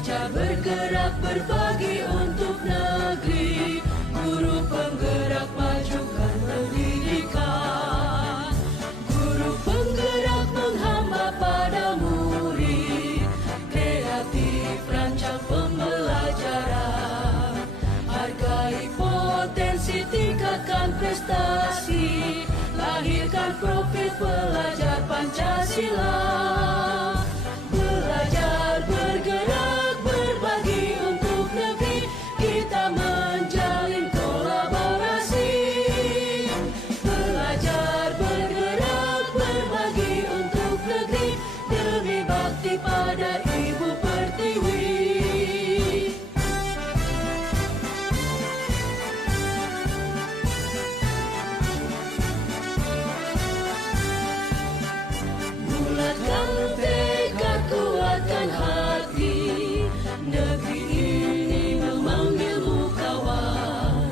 Belajar bergerak berbagi untuk negeri, guru penggerak majukan pendidikan. Guru penggerak menghamba pada murid, kreatif rancang pembelajaran. Hargai potensi, tingkatkan prestasi, lahirkan profil pelajar Pancasila. Belajar bergerak berbagi untuk negeri, kita menjalin kolaborasi. Belajar bergerak berbagi untuk negeri, demi bakti pada Ibu Pertiwi. Bulatkan tekad, kuatkan hati, negeri ini memanggilmu kawan.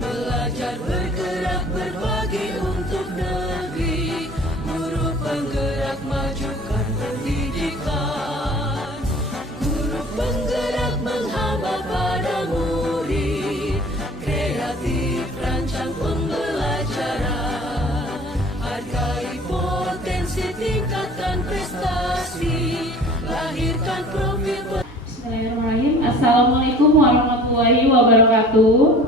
Belajar bergerak berbagi untuk negeri, guru penggerak majukan pendidikan. Guru penggerak menghamba pada murid, kreatif rancang pembelajaran. Hargai potensi, tingkatkan prestasi, lahirkan profil. Bismillahirrahmanirrahim. Assalamualaikum warahmatullahi wabarakatuh.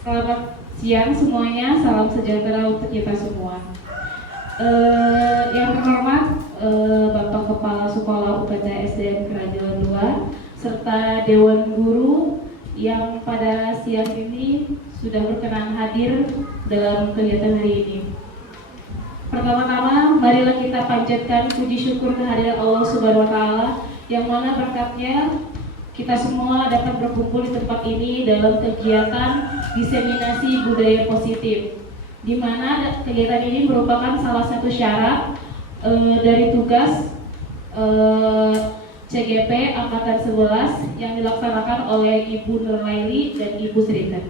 Selamat siang semuanya, salam sejahtera untuk kita semua. Yang terhormat Bapak Kepala Sekolah UPT SDN Kerajulan 2 serta Dewan Guru yang pada siang ini sudah berkenan hadir dalam kegiatan hari ini. Pertama-tama, marilah kita panjatkan puji syukur kehadirat Allah Subhanahu wa Ta'ala, yang mana berkatnya kita semua dapat berkumpul di tempat ini dalam kegiatan diseminasi budaya positif, di mana kegiatan ini merupakan salah satu syarat dari tugas CGP Angkatan 11 yang dilaksanakan oleh Ibu Nurlaili dan Ibu Srikan.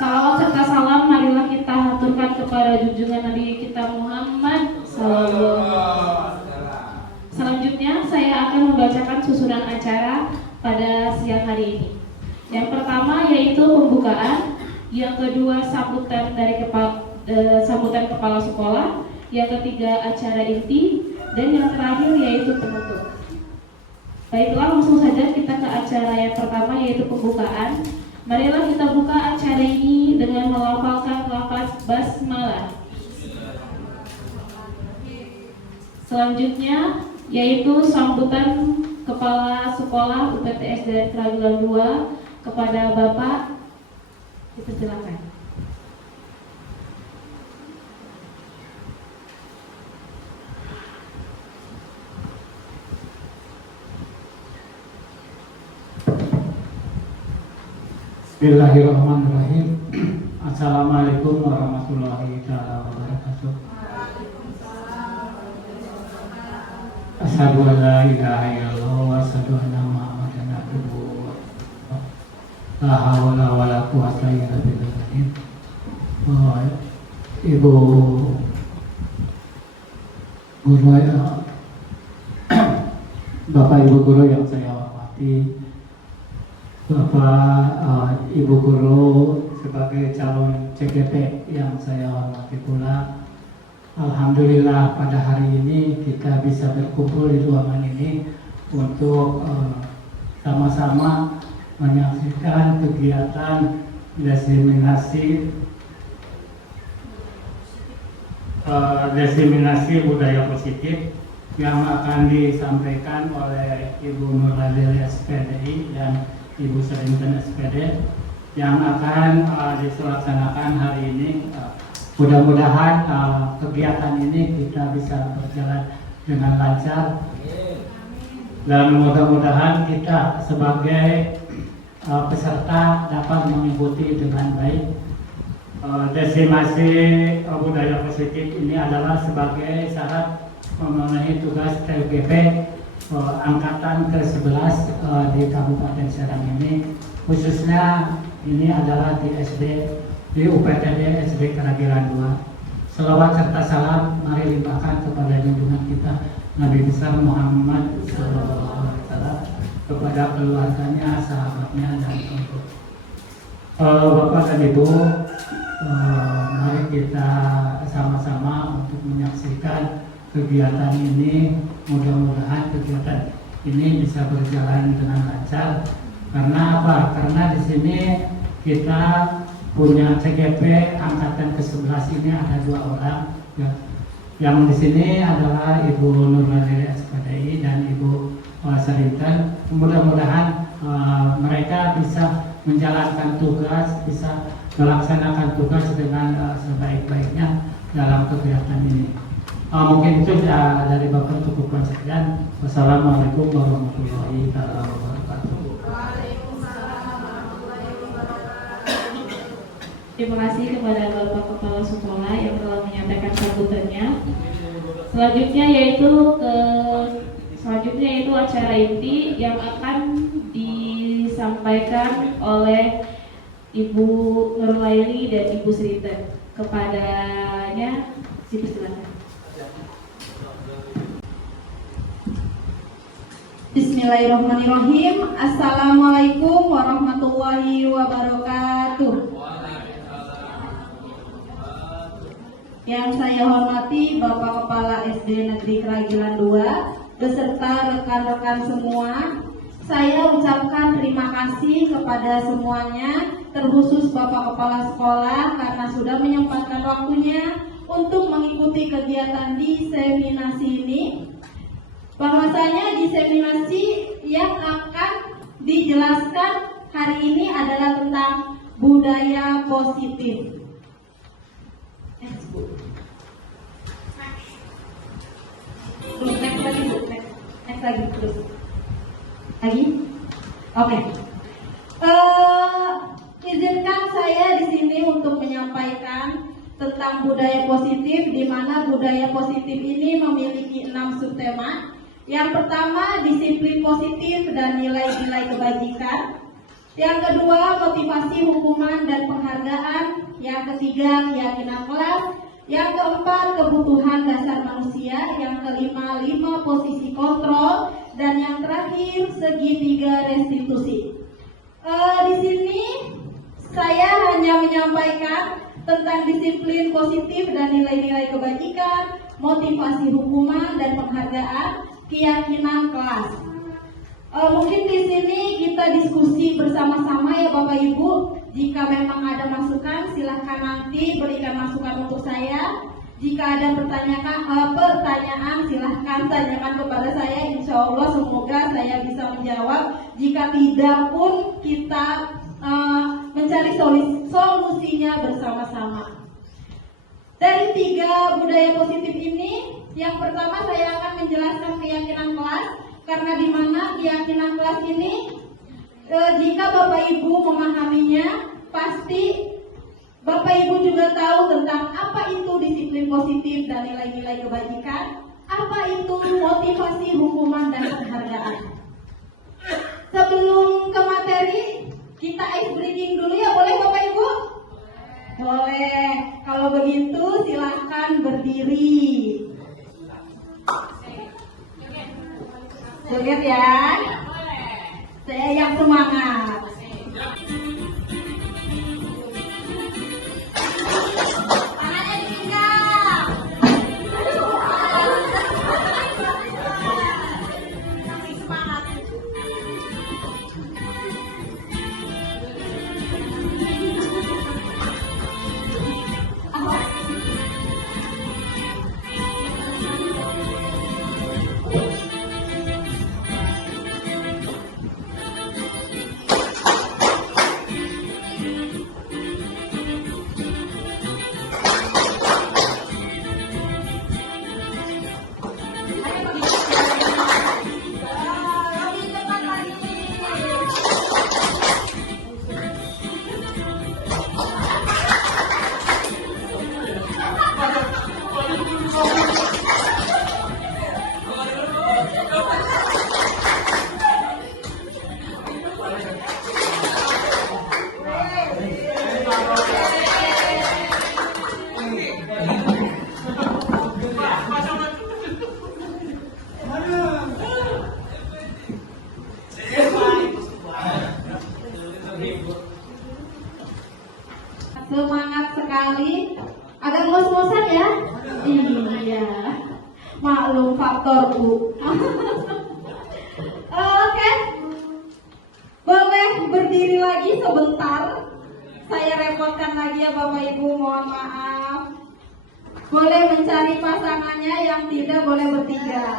Salawat serta salam marilah kita haturkan kepada junjungan Nabi kita Muhammad SAW. Selanjutnya saya akan membacakan susunan acara pada siang hari ini. Yang pertama yaitu pembukaan, yang kedua sambutan dari sambutan kepala sekolah, yang ketiga acara inti, dan yang terakhir yaitu penutup. Baiklah, langsung saja kita ke acara yang pertama yaitu pembukaan. Marilah kita buka acara ini dengan melafalkan lafaz basmalah. Selanjutnya yaitu sambutan Kepala Sekolah UPT SDN Kerajulan 2 kepada Bapak. Dipersilakan. Bismillahirrahmanirrahim. Assalamualaikum warahmatullahi wabarakatuh. Asyhadu an la ilaha illallah wa asyhadu anna Muhammadan abduhu wa rasuluh. La haula wala quwwata illa billah. Ibu guru, Bapak Ibu guru yang saya hormati, Bapak Ibu guru sebagai calon CGP yang saya hormati pula, alhamdulillah pada hari ini kita bisa berkumpul di ruangan ini untuk sama-sama menyaksikan kegiatan diseminasi budaya positif yang akan disampaikan oleh Ibu Nurlaili SPDI dan Ibu Serinten SPD yang akan dilaksanakan hari ini. Mudah-mudahan kegiatan ini kita bisa berjalan dengan lancar dan mudah-mudahan kita sebagai peserta dapat mengikuti dengan baik. Diseminasi budaya positif ini adalah sebagai syarat memenuhi tugas TGP angkatan ke-11 di Kabupaten Serang ini, khususnya ini adalah di UPTD SD Keragilan 2. Selawat serta salam mari limpahkan kepada junjungan kita Nabi besar Muhammad SAW, kepada keluarganya, sahabatnya, dan untuk Bapak dan Ibu. Mari kita sama-sama untuk menyaksikan kegiatan ini. Mudah-mudahan kegiatan ini bisa berjalan dengan lancar. Karena apa? Karena di sini kita punya CGP angkatan ke-11 ini ada 2 orang. Ya. Yang di sini adalah Ibu Nurlanili SPDI dan Ibu Serinten. Mudah-mudahan mereka bisa menjalankan tugas, bisa melaksanakan tugas dengan sebaik-baiknya dalam kegiatan ini. Mungkin itu dari Bapak, cukupkan sekian. Wassalamualaikum warahmatullahi wabarakatuh. Terima kasih kepada Bapak Kepala Sekolah yang telah menyampaikan sambutannya. Selanjutnya yaitu acara inti yang akan disampaikan oleh Ibu Nurlaili dan Ibu Serinten. Kepadanya silakan. Bismillahirrahmanirrahim. Assalamualaikum warahmatullahi wabarakatuh. Yang saya hormati Bapak Kepala SD Negeri Keragilan 2 beserta rekan-rekan semua, saya ucapkan terima kasih kepada semuanya, terkhusus Bapak Kepala Sekolah karena sudah menyempatkan waktunya untuk mengikuti kegiatan diseminasi ini. Bahwasanya diseminasi yang akan dijelaskan hari ini adalah tentang budaya positif. Next lagi terus. Lagi? Oke. Izinkan saya di sini untuk menyampaikan tentang budaya positif, di mana budaya positif ini memiliki 6 subtema. Yang pertama, disiplin positif dan nilai-nilai kebajikan. Yang kedua, motivasi, hukuman, dan penghargaan. Yang ketiga, keyakinan kelas. Yang keempat, kebutuhan dasar manusia. Yang kelima, 5 posisi kontrol. Dan yang terakhir, segitiga restitusi. Di sini saya hanya menyampaikan tentang disiplin positif dan nilai-nilai kebajikan, motivasi, hukuman, dan penghargaan, keyakinan kelas. Mungkin di sini kita diskusi bersama-sama ya Bapak Ibu. Jika memang ada masukan, silahkan nanti berikan masukan untuk saya. Jika ada pertanyaan, silahkan tanyakan kepada saya. Insya Allah semoga saya bisa menjawab. Jika tidak pun kita mencari solusinya bersama-sama. Dari 3 budaya positif ini, yang pertama saya akan menjelaskan keyakinan kelas. Karena di mana keyakinan kelas ini, jika Bapak Ibu memahaminya, pasti Bapak Ibu juga tahu tentang apa itu disiplin positif dan nilai-nilai kebajikan, apa itu motivasi, hukuman, dan penghargaan. Sebelum ke materi, kita ice breaking dulu ya, boleh Bapak Ibu? Boleh. Kalau begitu silahkan berdiri. Joget ya. Saya yang semangat. Mana yang tinggal? Masih semangat. Iya, maklum faktor Bu. Oke, boleh berdiri lagi sebentar. Saya repotkan lagi ya Bapak Ibu, mohon maaf. Boleh mencari pasangannya, yang tidak boleh bertiga.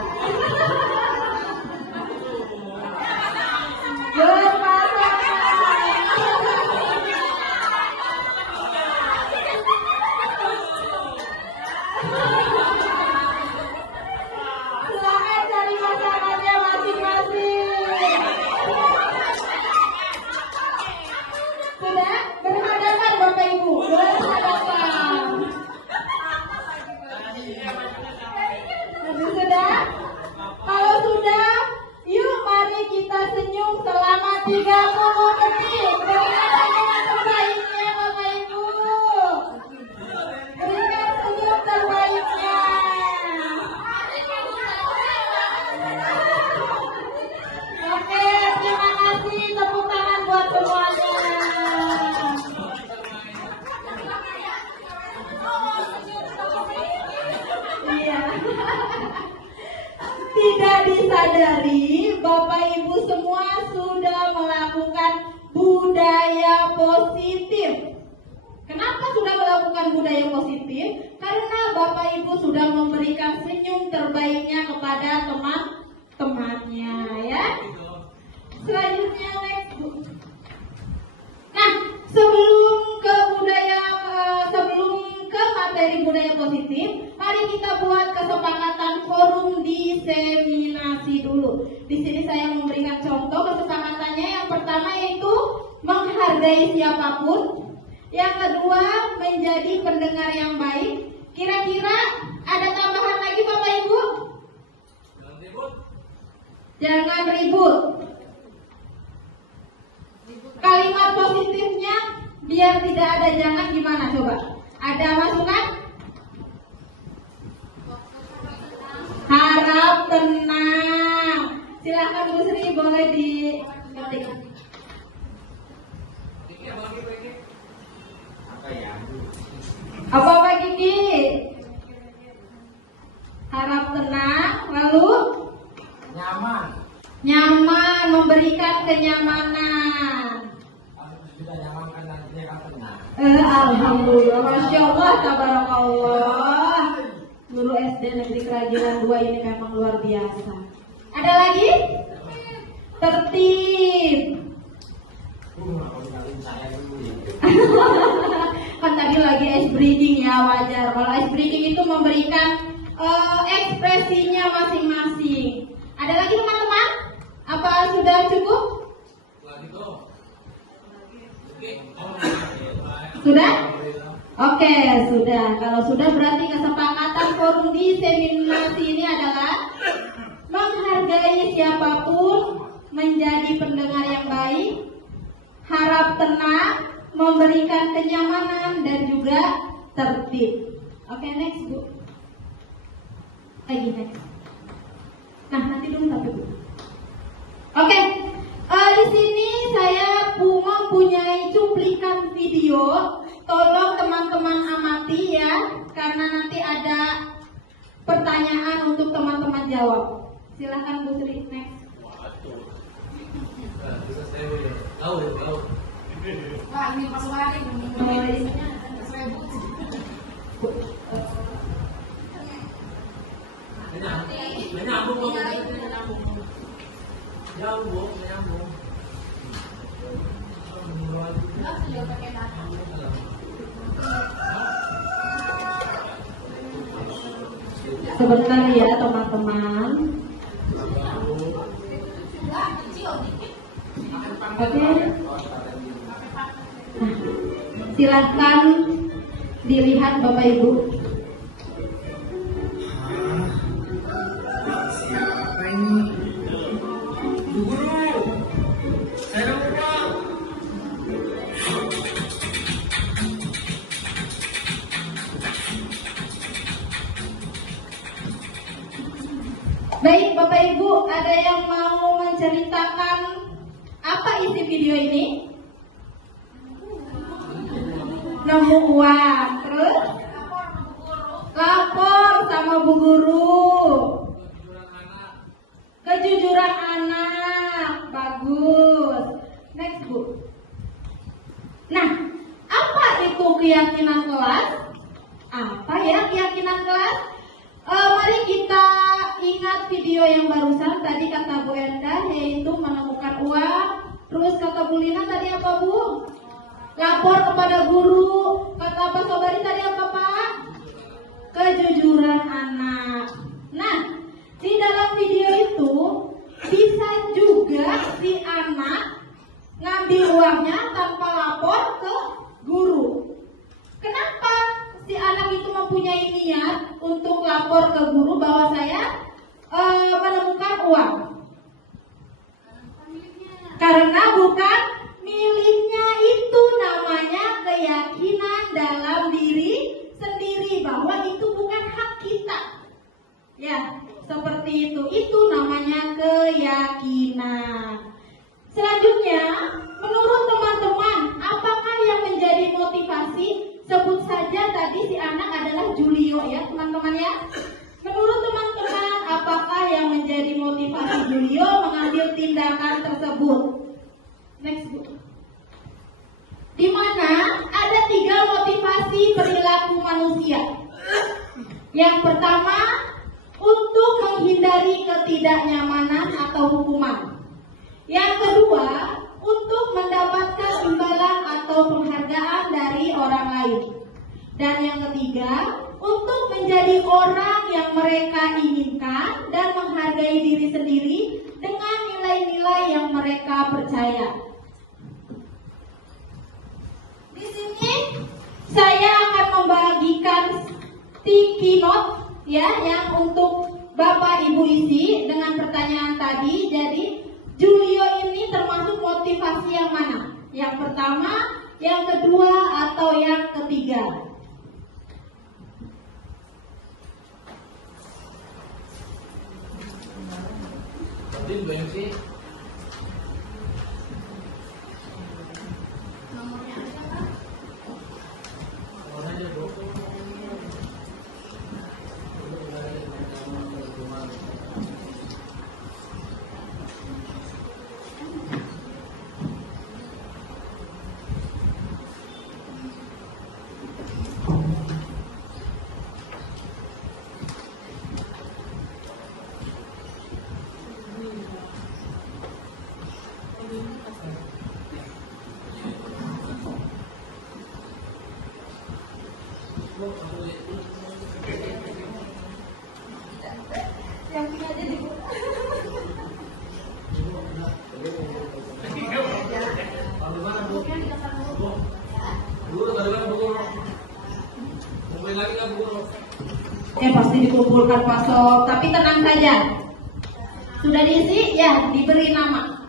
Silakan cari pasangannya masing-masing. Sudah berhadapan Bapak Ibu, berhadapan. Sudah? Kalau sudah, yuk mari kita senyum selama 30 detik. Berikan senyum terbaiknya Bapak Ibu. Berikan senyum terbaiknya. Oke, terima kasih. Tepuk tangan buat semuanya. Iya. Tidak disadari, Bapak Ibu semua sudah melakukan budaya positif. Kenapa sudah melakukan budaya positif? Karena Bapak Ibu sudah memberikan senyum terbaiknya kepada teman-temannya, ya. Selanjutnya next Bu. Nah, sebelum ke materi budaya positif, mari kita buat kesepakatan forum diseminasi dulu. Di sini saya memberikan contoh kesepakatannya. Yang pertama yaitu menghargai siapapun. Yang kedua, menjadi pendengar yang baik. Kira-kira ada tambahan lagi Bapak Ibu? Jangan ribut. Kalimat positifnya biar tidak ada jangan gimana coba? Ada masukan? Harap tenang. Silahkan Bu Sri, boleh diketik. Apa Pak Kiki? Harap tenang, lalu nyaman, memberikan kenyamanan. Alhamdulillah, Masya Allah, tabarakallah. Guru SD Negeri Kerajinan 2 ini memang luar biasa. Ada lagi? Tertib. Kan tadi lagi ice breaking ya, wajar. Kalau ice breaking itu memberikan ekspresinya masing-masing. Ada lagi teman-teman? Apa sudah cukup? Sudah? Oke, sudah. Kalau sudah berarti kesepakatan forum diseminasi ini adalah menghargai siapapun, menjadi pendengar yang baik, harap tenang, memberikan kenyamanan dan juga tertib. Oke, next Bu. Lagi next. Nah, nanti dulu tapi Bu. Oke. Di sini saya mempunyai cuplikan video. Tolong teman-teman amati ya, karena nanti ada pertanyaan untuk teman-teman jawab. Silahkan Bu Sri, next. Wah, ini Pak Suwari. Sebentar ya teman-teman. Oke. Nah, silahkan dilihat Bapak Ibu. Siapa ini? Bu Guru, saya lupa. Baik Bapak Ibu, ada yang mau menceritakan apa isi video ini? Nemu uang, terus lapor sama Bu Guru. Kejujuran anak. Bagus. Next, Bu. Nah, apa itu keyakinan kelas? Apa ya keyakinan kelas? Mari kita ingat video yang barusan tadi kata Bu Enda, yaitu menemukan uang. Terus kata Bu Lina tadi apa, Bu? Lapor kepada guru. Kata Pak Sobari tadi apa, Pak? Kejujuran anak. Nah, di dalam video itu bisa juga si anak ngambil uangnya tanpa lapor ke guru. Kenapa si anak itu mempunyai niat untuk lapor ke guru bahwa saya menemukan uang? Karena bukan miliknya, itu namanya keyakinan dalam diri sendiri bahwa itu bukan hak kita. Ya, seperti itu. Itu namanya keyakinan. Selanjutnya, menurut teman-teman, apakah yang menjadi motivasi? Sebut saja tadi si anak adalah Julio ya, teman-teman ya. Menurut teman-teman, apakah yang menjadi motivasi Julio mengambil tindakan tersebut? Next, Bu. Di mana ada 3 motivasi perilaku manusia. Yang pertama, untuk menghindari ketidaknyamanan atau hukuman. Yang kedua, untuk mendapatkan imbalan atau penghargaan dari orang lain. Dan yang ketiga, untuk menjadi orang yang mereka inginkan dan menghargai diri sendiri dengan nilai-nilai yang mereka percaya. Di sini saya akan membagikan sticky note ya, yang untuk Bapak Ibu isi dengan pertanyaan tadi. Jadi Julio ini termasuk motivasi yang mana? Yang pertama, yang kedua, atau yang ketiga? Banyak sih. Yang punya aja di pasti dikumpulkan Pak Sob, tapi tenang saja. Sudah diisi? Ya, diberi nama.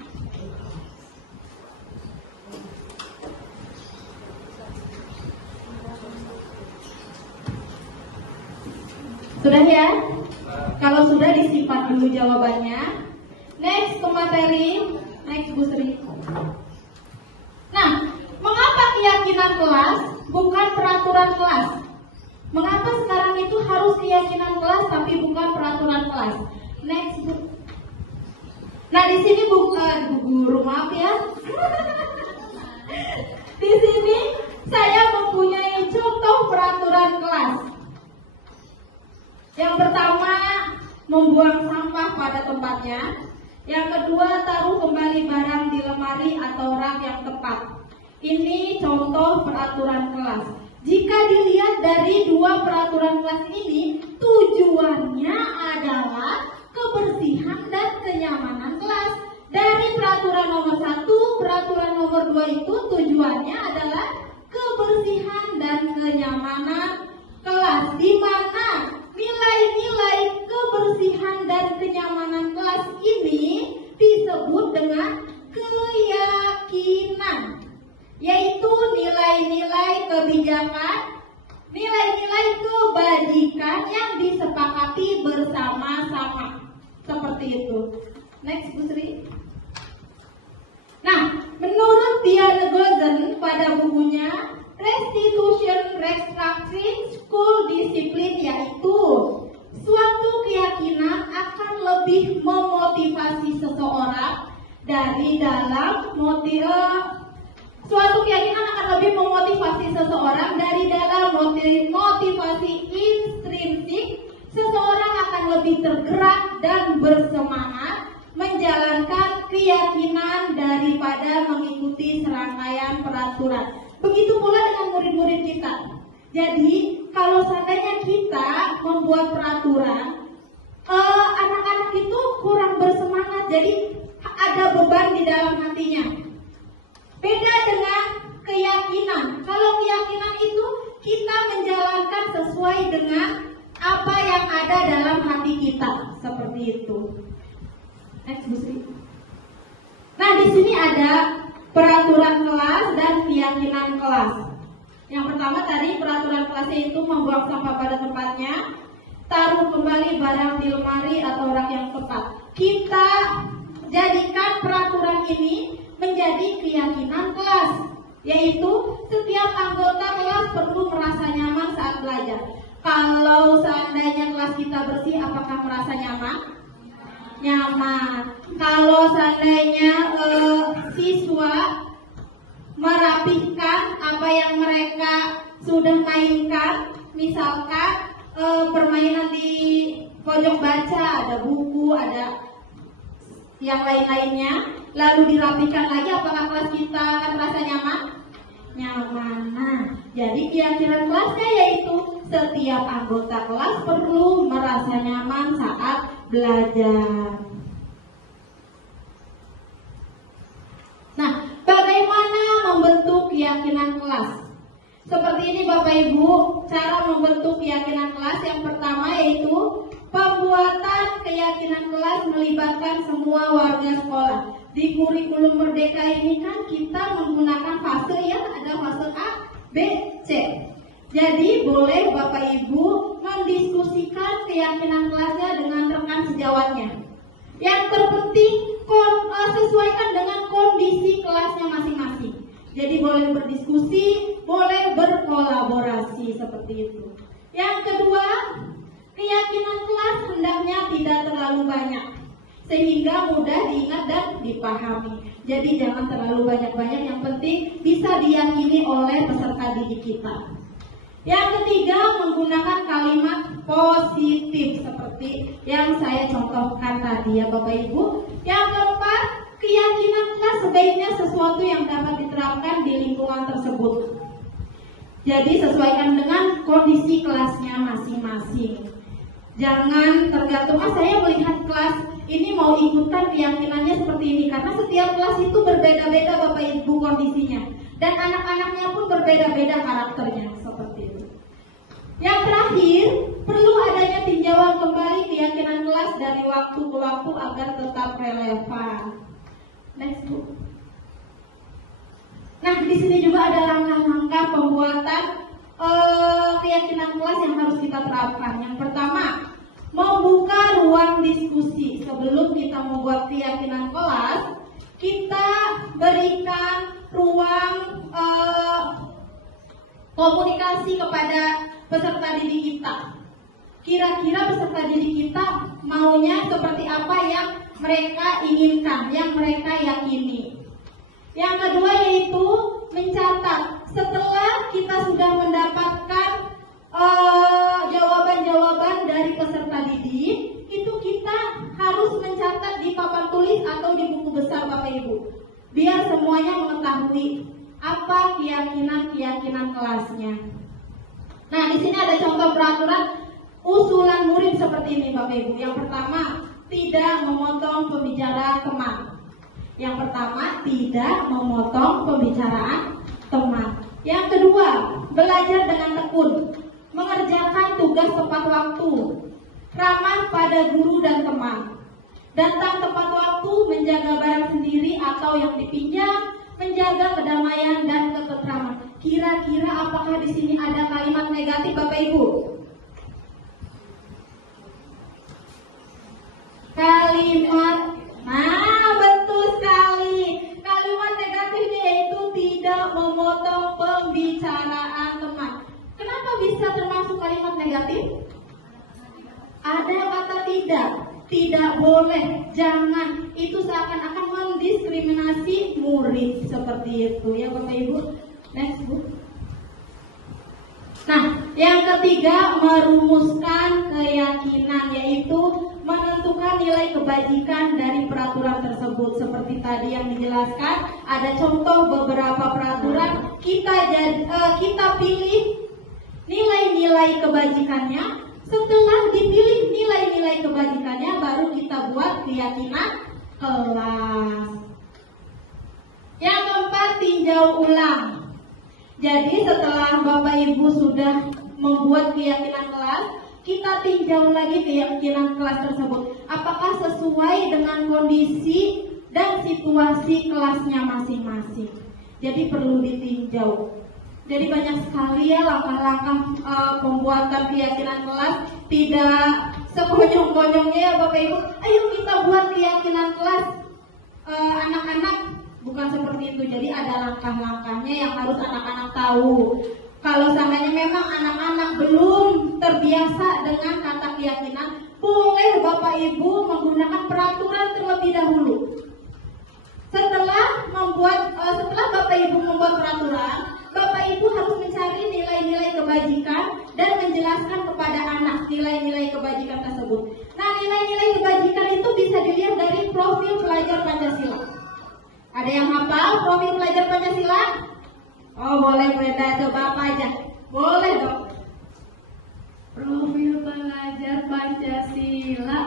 Sudah ya? Kalau sudah disimpan dulu jawabannya. Next ke materi. Next Bu Sri. Nah, mengapa keyakinan kelas bukan peraturan kelas? Mengapa sekarang itu harus keyakinan kelas tapi bukan peraturan kelas? Next Bu. Nah, di sini Bu Guru, maaf ya. Di sini saya mempunyai contoh peraturan kelas. Yang pertama, membuang sampah pada tempatnya. Yang kedua, taruh kembali barang di lemari atau rak yang tepat. Ini contoh peraturan kelas. Jika dilihat dari 2 peraturan kelas ini, tujuannya adalah kebersihan dan kenyamanan kelas. Dari peraturan nomor 1, peraturan nomor 2 itu tujuannya adalah kebersihan dan kenyamanan kelas, di mana nilai-nilai kebersihan dan kenyamanan kelas ini disebut dengan keyakinan, yaitu nilai-nilai kebijakan, nilai-nilai kebajikan yang disepakati bersama-sama. Seperti itu. Next, Bu Sri. Nah, menurut Diana Gozen pada bukunya Restitution Restructuring School Discipline, yaitu dari dalam suatu keyakinan akan lebih memotivasi seseorang dari dalam motivasi intrinsik. Seseorang akan lebih tergerak dan bersemangat menjalankan keyakinan daripada mengikuti serangkaian peraturan. Begitu pula dengan murid-murid kita. Jadi kalau seandainya kita membuat peraturan, anak-anak itu kurang bersemangat, jadi ada beban di dalam hatinya. Beda dengan keyakinan. Kalau keyakinan itu kita menjalankan sesuai dengan apa yang ada dalam hati kita, seperti itu. Next, Bu Sri. Nah, di sini ada peraturan kelas dan keyakinan kelas. Yang pertama tadi peraturan kelasnya itu membuang sampah pada tempatnya, taruh kembali barang di lemari atau rak yang tepat. Kita jadikan peraturan ini menjadi keyakinan kelas, yaitu setiap anggota kelas perlu merasa nyaman saat belajar. Kalau seandainya kelas kita bersih, apakah merasa nyaman? Nyaman. Kalau seandainya siswa merapihkan apa yang mereka sudah mainkan, misalkan permainan di pojok baca, ada buku, ada yang lain-lainnya, lalu dirapikan lagi, apakah kelas kita akan merasa nyaman? Nyaman. Nah, jadi keyakinan kelasnya yaitu setiap anggota kelas perlu merasa nyaman saat belajar. Nah, bagaimana membentuk keyakinan kelas? Seperti ini Bapak Ibu, cara membentuk keyakinan kelas. Yang pertama yaitu pembuatan keyakinan kelas melibatkan semua warga sekolah. Di kurikulum Merdeka ini kan kita menggunakan fase, ya, ada fase A, B, C. Jadi boleh Bapak Ibu mendiskusikan keyakinan kelasnya dengan rekan sejawatnya. Yang terpenting sesuaikan dengan kondisi kelasnya masing-masing. Jadi boleh berdiskusi, boleh berkolaborasi, seperti itu. Yang kedua, keyakinan kelas hendaknya tidak terlalu banyak, sehingga mudah diingat dan dipahami. Jadi jangan terlalu banyak-banyak, yang penting bisa diyakini oleh peserta didik kita. Yang ketiga, menggunakan kalimat positif seperti yang saya contohkan tadi, ya Bapak Ibu. Yang keempat, keyakinan kelas sebaiknya sesuatu yang dapat diterapkan di lingkungan tersebut. Jadi sesuaikan dengan kondisi kelasnya masing-masing. Jangan tergantung, saya melihat kelas ini mau ikutan keyakinannya seperti ini, karena setiap kelas itu berbeda-beda Bapak Ibu kondisinya, dan anak-anaknya pun berbeda-beda karakternya, seperti itu. Yang terakhir, perlu adanya tinjauan kembali keyakinan kelas dari waktu ke waktu agar tetap relevan. Next, Bu. Nah, di sini juga ada langkah-langkah pembuatan keyakinan kelas yang harus kita terapkan. Yang pertama, membuka ruang diskusi. Sebelum kita membuat keyakinan kelas, kita berikan ruang komunikasi kepada peserta didik kita. Kira-kira peserta didik kita maunya seperti apa yang mereka inginkan, yang mereka yakini. Yang kedua yaitu mencatat. Setelah kita sudah mendapatkan jawaban-jawaban dari peserta didik, itu kita harus mencatat di papan tulis atau di buku besar Bapak Ibu, biar semuanya mengetahui apa keyakinan kelasnya. Nah, di sini ada contoh peraturan usulan murid seperti ini Bapak Ibu. Yang pertama, tidak memotong pembicaraan teman. Yang pertama, tidak memotong pembicaraan teman. Yang kedua, belajar dengan tekun, mengerjakan tugas tepat waktu, ramah pada guru dan teman, datang tepat waktu, menjaga barang sendiri atau yang dipinjam, menjaga kedamaian dan ketentraman. Kira-kira apakah di sini ada kalimat negatif Bapak Ibu? Betul sekali. Kalimat negatifnya yaitu tidak memotong pembicaraan teman. Kenapa bisa termasuk kalimat negatif? Ada kata tidak boleh, jangan. Itu seakan-akan mendiskriminasi murid seperti itu ya Bapak Ibu. Next Bu. Nah, yang ketiga merumuskan keyakinan, yaitu menentukan nilai kebajikan dari peraturan tersebut. Seperti tadi yang dijelaskan, ada contoh beberapa peraturan, kita pilih nilai-nilai kebajikannya. Setelah dipilih nilai-nilai kebajikannya, baru kita buat keyakinan kelas. Yang keempat, tinjau ulang. Jadi setelah Bapak Ibu sudah membuat keyakinan kelas, kita tinjau lagi keyakinan kelas tersebut. Apakah sesuai dengan kondisi dan situasi kelasnya masing-masing. Jadi perlu ditinjau. Jadi banyak sekali ya langkah-langkah pembuatan keyakinan kelas. Tidak sekonyong-konyongnya ya Bapak Ibu. Ayo kita buat keyakinan kelas anak-anak. Bukan seperti itu. Jadi ada langkah-langkahnya yang harus anak-anak tahu. Kalau seandainya memang anak-anak belum terbiasa dengan kata keyakinan, boleh Bapak Ibu menggunakan peraturan terlebih dahulu. Setelah Bapak Ibu membuat peraturan, Bapak Ibu harus mencari nilai-nilai kebajikan dan menjelaskan kepada anak nilai-nilai kebajikan tersebut. Nah, nilai-nilai kebajikan itu bisa dilihat dari profil pelajar Pancasila. Ada yang hafal profil pelajar Pancasila? Oh, boleh beda, coba apa aja? Boleh dong. Profil pelajar Pancasila,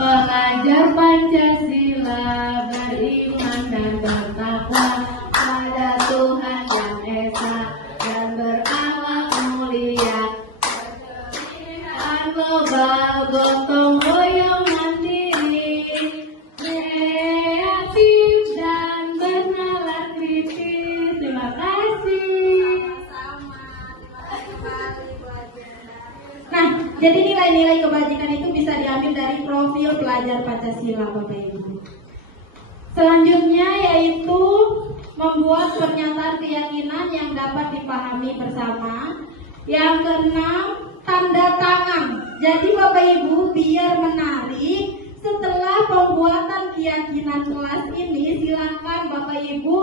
pelajar Pancasila beriman dan bertakwa pada Tuhan Yang Esa dan berakhlak mulia, global gotong royong mandiri, kreatif dan bernalar kritis. Terima kasih. Nah, jadi nilai-nilai kebajikan itu bisa diambil dari profil pelajar Pancasila, Bapak Ibu. Selanjutnya yaitu membuat pernyataan keyakinan yang dapat dipahami bersama. Yang keenam, tanda tangan. Jadi Bapak Ibu biar menarik, setelah pembuatan keyakinan kelas ini, silakan Bapak Ibu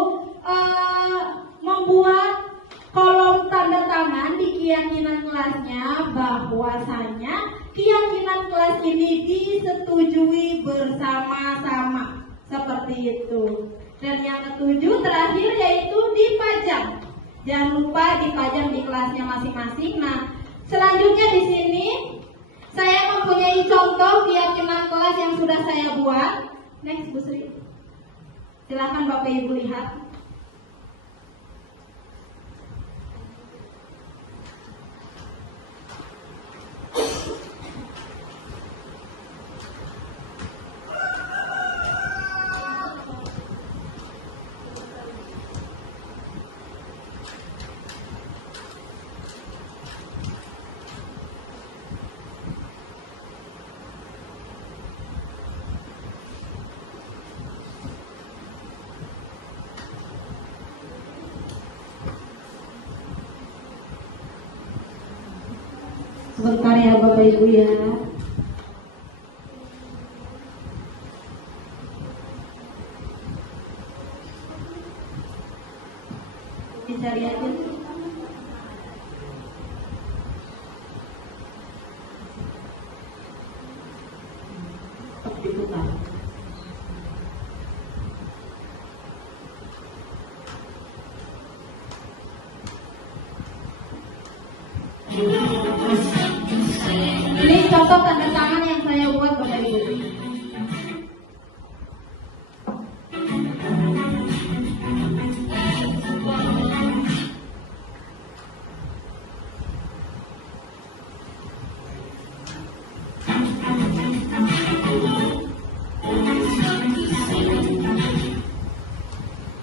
membuat kolom tanda tangan di keyakinan kelasnya bahwasanya keyakinan kelas ini disetujui bersama-sama. Seperti itu. Dan yang ketujuh terakhir yaitu dipajang. Jangan lupa dipajang di kelasnya masing-masing. Nah, selanjutnya di sini saya mempunyai contoh keyakinan kelas yang sudah saya buat. Next, Bu Sri. Silakan Bapak Ibu lihat. Sebentar ya Bapak Ibu ya. Bisa lihatin. Diputar. Ini contoh tanda tangan yang saya buat Bapak Ibu.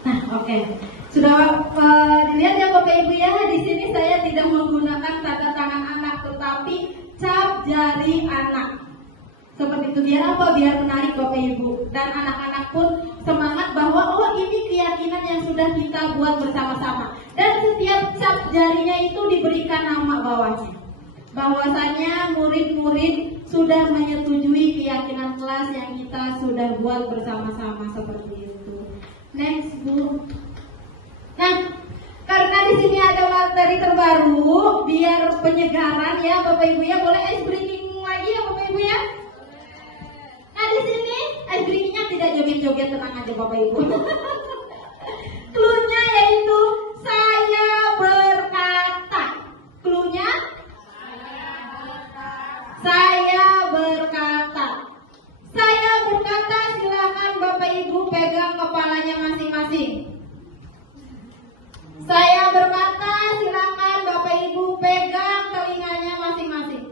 Nah, oke. Sudah dilihat ya Bapak Ibu ya, di sini saya tidak menggunakan tanda tangan anak, tetapi cap jari anak. Seperti itu, biar apa? Biar menarik Bapak Ibu. Dan anak-anak pun semangat bahwa oh ini keyakinan yang sudah kita buat bersama-sama. Dan setiap cap jarinya itu diberikan nama bawahnya. Bahwasanya murid-murid sudah menyetujui keyakinan kelas yang kita sudah buat bersama-sama seperti itu. Next, Bu. Nah, karena di sini ada materi terbaru, biar penyegaran ya Bapak Ibu ya, boleh ice breaking lagi ya Bapak Ibu ya. Nah di sini ice breakingnya tidak joget-joget, tenang aja Bapak Ibu. Cluenya yaitu saya berkata. Cluenya saya berkata. Saya berkata, silakan Bapak Ibu pegang kepalanya masing-masing. Saya berkata, silakan Bapak Ibu pegang telinganya masing-masing.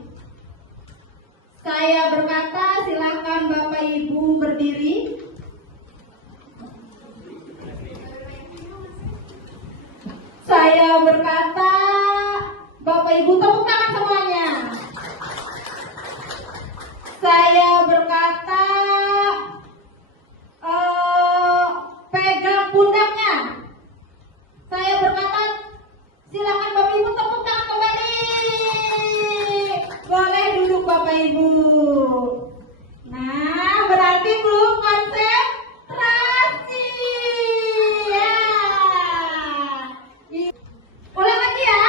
Saya berkata, silakan Bapak Ibu berdiri. Saya berkata, Bapak Ibu tepuk tangan semuanya. Saya berkata, pegang pundaknya. Saya berkata, silakan Bapak Ibu tepuk tangan kembali. Boleh duduk Bapak Ibu. Nah, berarti belum konsentrasi. Ya. Ulang lagi ya.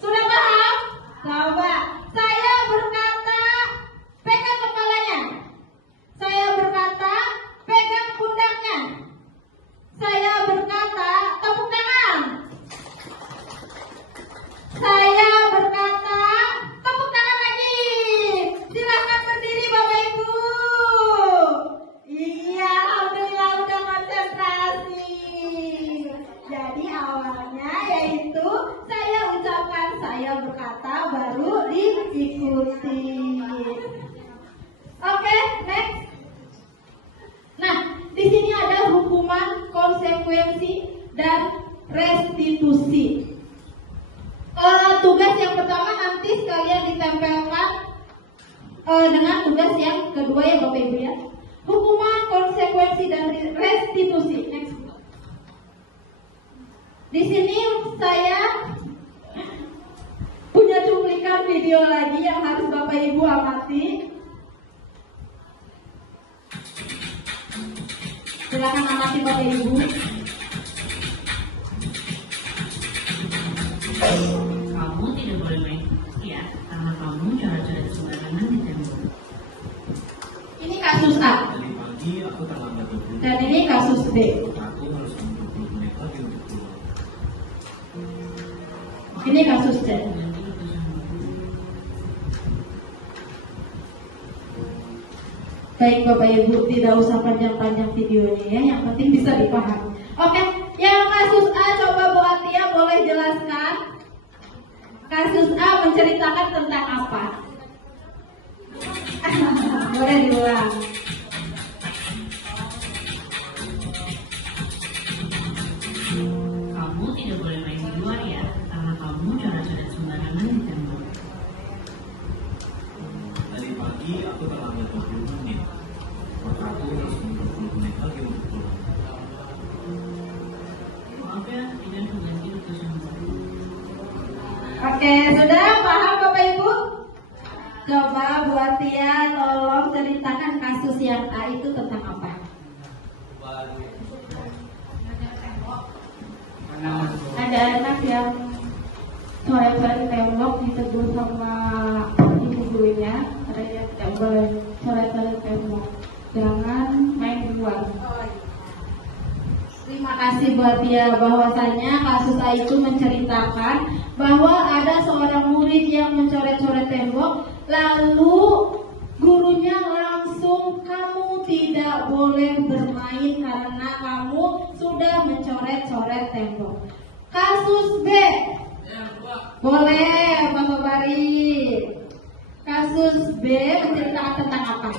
Sudah paham? Coba. Saya berkata, pegang kepalanya. Saya berkata, pegang pundaknya. Saya berkata, tepuk tangan. Saya berkata, tepuk tangan lagi. Silakan berdiri Bapak Ibu. Iya, alhamdulillah udah konsentrasi. Jadi awalnya yaitu saya ucapkan, saya berkata, baru diikuti. Oke, next. Nah, di sini ada hukuman, konsekuensi, dan restitusi. Tugas yang pertama nanti sekalian ditempelkan dengan tugas yang kedua ya Bapak Ibu ya. Hukuman, konsekuensi, dan restitusi. Next. Di sini saya punya cuplikan video lagi yang harus Bapak Ibu amati. Silakan amati Bapak Ibu. Kamu tidak boleh main ya, karena kamu coret-coret sembarangan di tembok. Ini kasus A. Tadi pagi aku terlambat 20 Dan ini kasus B. Aku harus 20 menit lagi untuk pulang. Ini kasus C. Nanti itu sama. Baik Bapak Ibu, tidak usah panjang-panjang videonya ya, yang penting bisa dipahami. Oke, yang kasus A coba Bu Atia boleh jelaskan. Kasus A menceritakan tentang apa? Boleh diulang. Kamu tidak boleh main di luar ya, karena kamu coret-coret sembarangan di tembok. Tadi pagi aku terlambat 20 menit. Maka aku harus 20 menit lagi untuk pulang. Maaf ya, tidak mengganti itu semua. Oke, sudah paham Bapak Ibu? Coba Bu Atia tolong ceritakan kasus yang A itu tentang apa? Ada anak yang coret-coret tembok ditegur sama ibu gurunya, katanya tidak boleh coret-coret tembok, jangan main di luar. Terima kasih Bu Atia, bahwasanya kasus A itu menceritakan bahwa ada seorang murid yang mencoret-coret tembok, lalu gurunya langsung, kamu tidak boleh bermain karena kamu sudah mencoret-coret tembok. Kasus B, boleh Pak Sobari. Kasus B menceritakan tentang apa?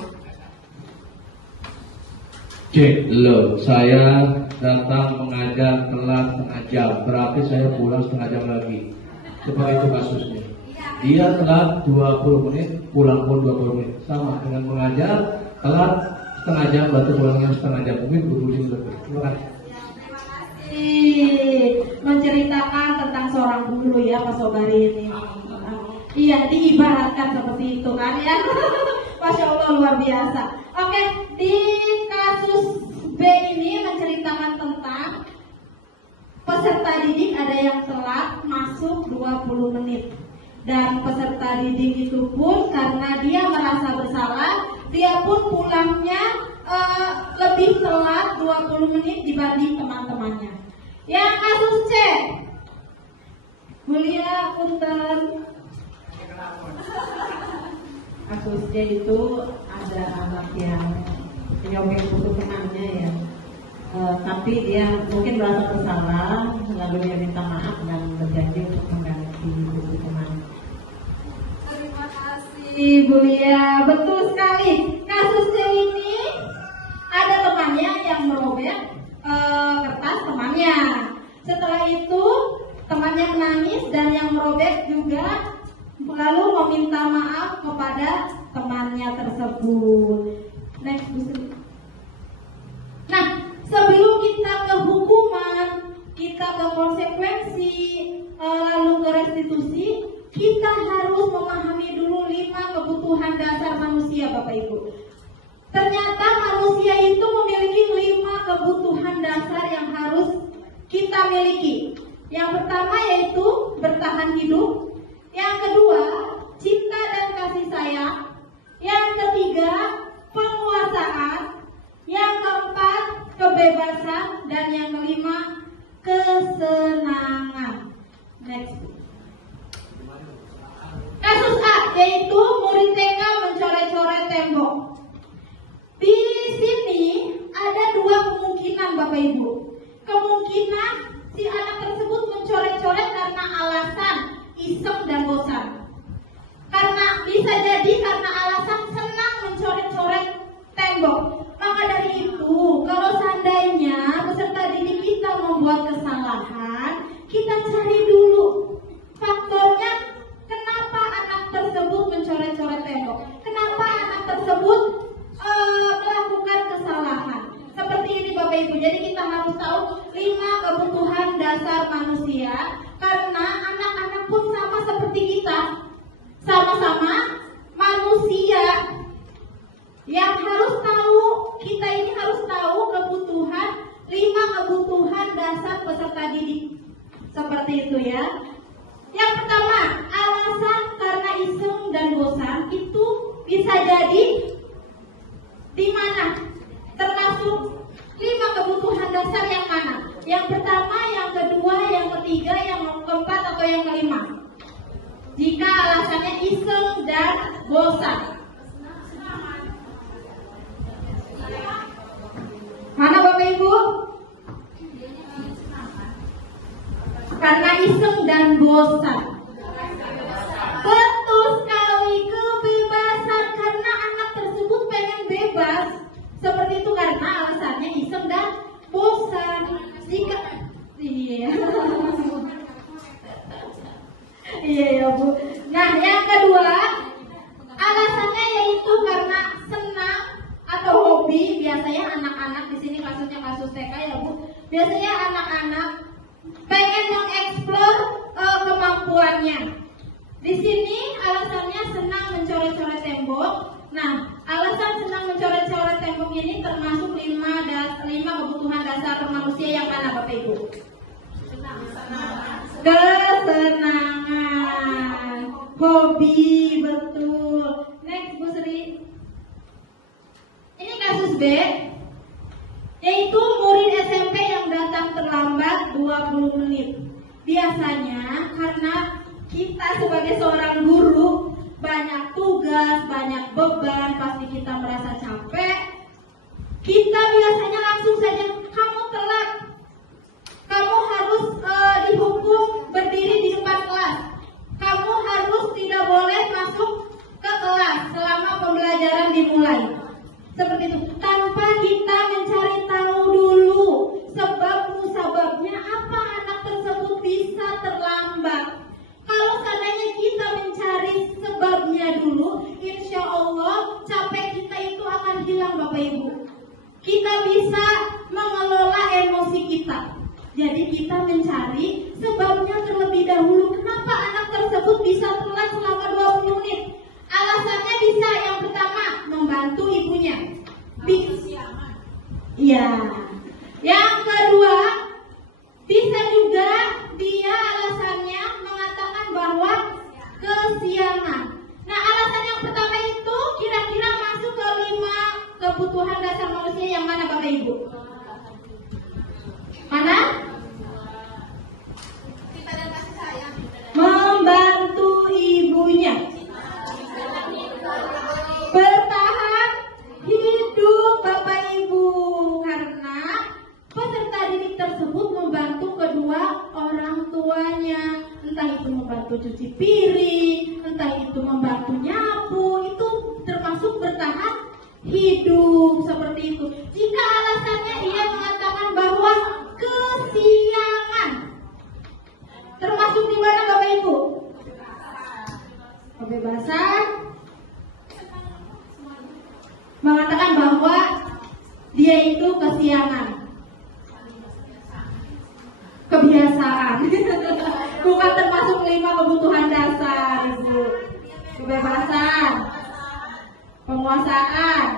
Cek lo, saya datang mengajar telat setengah jam, berarti saya pulang setengah jam lagi. Seperti itu kasusnya. Dia telat 20 menit, pulang pun 20 menit. Sama dengan mengajar, telat setengah jam, berarti pulangnya setengah jam. Mungkin berulang lebih. Terima kasih. Menceritakan tentang seorang guru ya Pak Sobari ini. Iya, diibaratkan seperti itu kan ya. Masya Allah, luar biasa. Oke, di kasus B ini menceritakan tentang peserta didik ada yang telat masuk 20 menit. Dan peserta didik itu pun karena dia merasa bersalah, dia pun pulangnya lebih telat 20 menit dibanding teman-temannya. Yang kasus C, Mulia Punten. Kasus D itu ada anak yang menyobek buku temannya ya. Tapi dia mungkin merasa bersalah, lalu dia minta maaf dan berjanji untuk mengganti buku teman. Terima kasih Bu Lia, betul sekali. Kasus C ini ada temannya yang merobek kertas temannya. Setelah itu temannya menangis dan yang merobek juga lalu meminta maaf kepada temannya tersebut. Next, Bu Sri. Nah, sebelum kita ke hukuman, kita ke konsekuensi, lalu ke restitusi, kita harus memahami dulu 5 kebutuhan dasar manusia, Bapak Ibu. Ternyata manusia itu memiliki 5 kebutuhan dasar yang harus kita miliki. Yang pertama yaitu bertahan hidup. Yang kedua, cinta dan kasih sayang. Yang ketiga, penguasaan. Yang keempat, kebebasan. Dan yang kelima, kesenangan. Next. Kasus A yaitu murid TK mencoret-coret tembok. Di sini ada 2 kemungkinan Bapak Ibu. Kemungkinan si anak tersebut mencoret-coret karena alasan iseng dan bosan. Karena bisa jadi karena alasan senang mencoret-coret tembok. Maka dari itu, kalau seandainya peserta didik kita membuat kesalahan, kita cari dulu faktornya. Kenapa anak tersebut mencoret-coret tembok? Kenapa anak tersebut melakukan kesalahan? Seperti ini Bapak Ibu. Jadi kita harus tahu 5 kebutuhan dasar manusia. Karena anak-anak pun sama seperti kita, sama-sama manusia. Yang harus tahu, kita ini harus tahu kebutuhan 5 kebutuhan dasar peserta didik. Seperti itu ya. Yang pertama, alasan karena iseng dan bosan itu bisa jadi di mana? Termasuk 5 kebutuhan dasar yang mana? Yang pertama, yang kedua, yang ketiga, yang keempat, atau yang kelima? Jika alasannya iseng dan bosan. Mana Bapak Ibu? Karena iseng dan bosan. Betul sekali, kebebasan. Karena anak tersebut pengen bebas. Seperti itu karena alasannya iseng dan bosan. Jika iya ya Bu. Nah, yang kedua, alasannya yaitu karena senang atau hobi. Biasanya anak-anak di sini kasusnya kasus TK ya Bu. Biasanya anak-anak pengen mengeksplor kemampuannya. Di sini alasannya senang mencoret-coret tembok. Nah, alasan senang mencoret-coret tembok ini termasuk 5 kebutuhan dasar manusia yang mana Bapak Ibu? Kesenangan, hobi, betul. Next Bu Sri. Ini kasus B, yaitu murid SMP yang datang terlambat 20 menit. Biasanya karena kita sebagai seorang guru banyak tugas, banyak beban, pasti kita merasa capek. Kita biasanya langsung saja, kamu telat, kamu harus dihukum berdiri di depan kelas, kamu harus tidak boleh masuk ke kelas selama pembelajaran dimulai. Seperti itu, tanpa kita mencari tahu dulu sebab-musababnya apa anak tersebut bisa terlambat. Kalau seandainya kita mencari sebabnya dulu, insya Allah capek kita itu akan hilang Bapak Ibu. Kita bisa mengelola emosi kita. Jadi kita mencari sebabnya terlebih dahulu. kesiangan. Nah, alasan yang pertama itu kira-kira masuk ke 5 kebutuhan dasar manusia yang mana Bapak Ibu? Mana? Membantu ibunya, bertahan hidup Bapak Ibu, karena peserta didik tersebut membantu kedua orang tuanya, entah itu membantu cuci piring, entah itu membantu nyapu, itu termasuk bertahan hidup seperti itu. Jika alasannya ia mengatakan bahwa kesiangan, termasuk di mana Bapak Ibu? Kebebasan, mengatakan bahwa dia itu kesiangan, kebiasaan, bukan termasuk 5 kebutuhan dasar, Ibu. Kebebasan, penguasaan.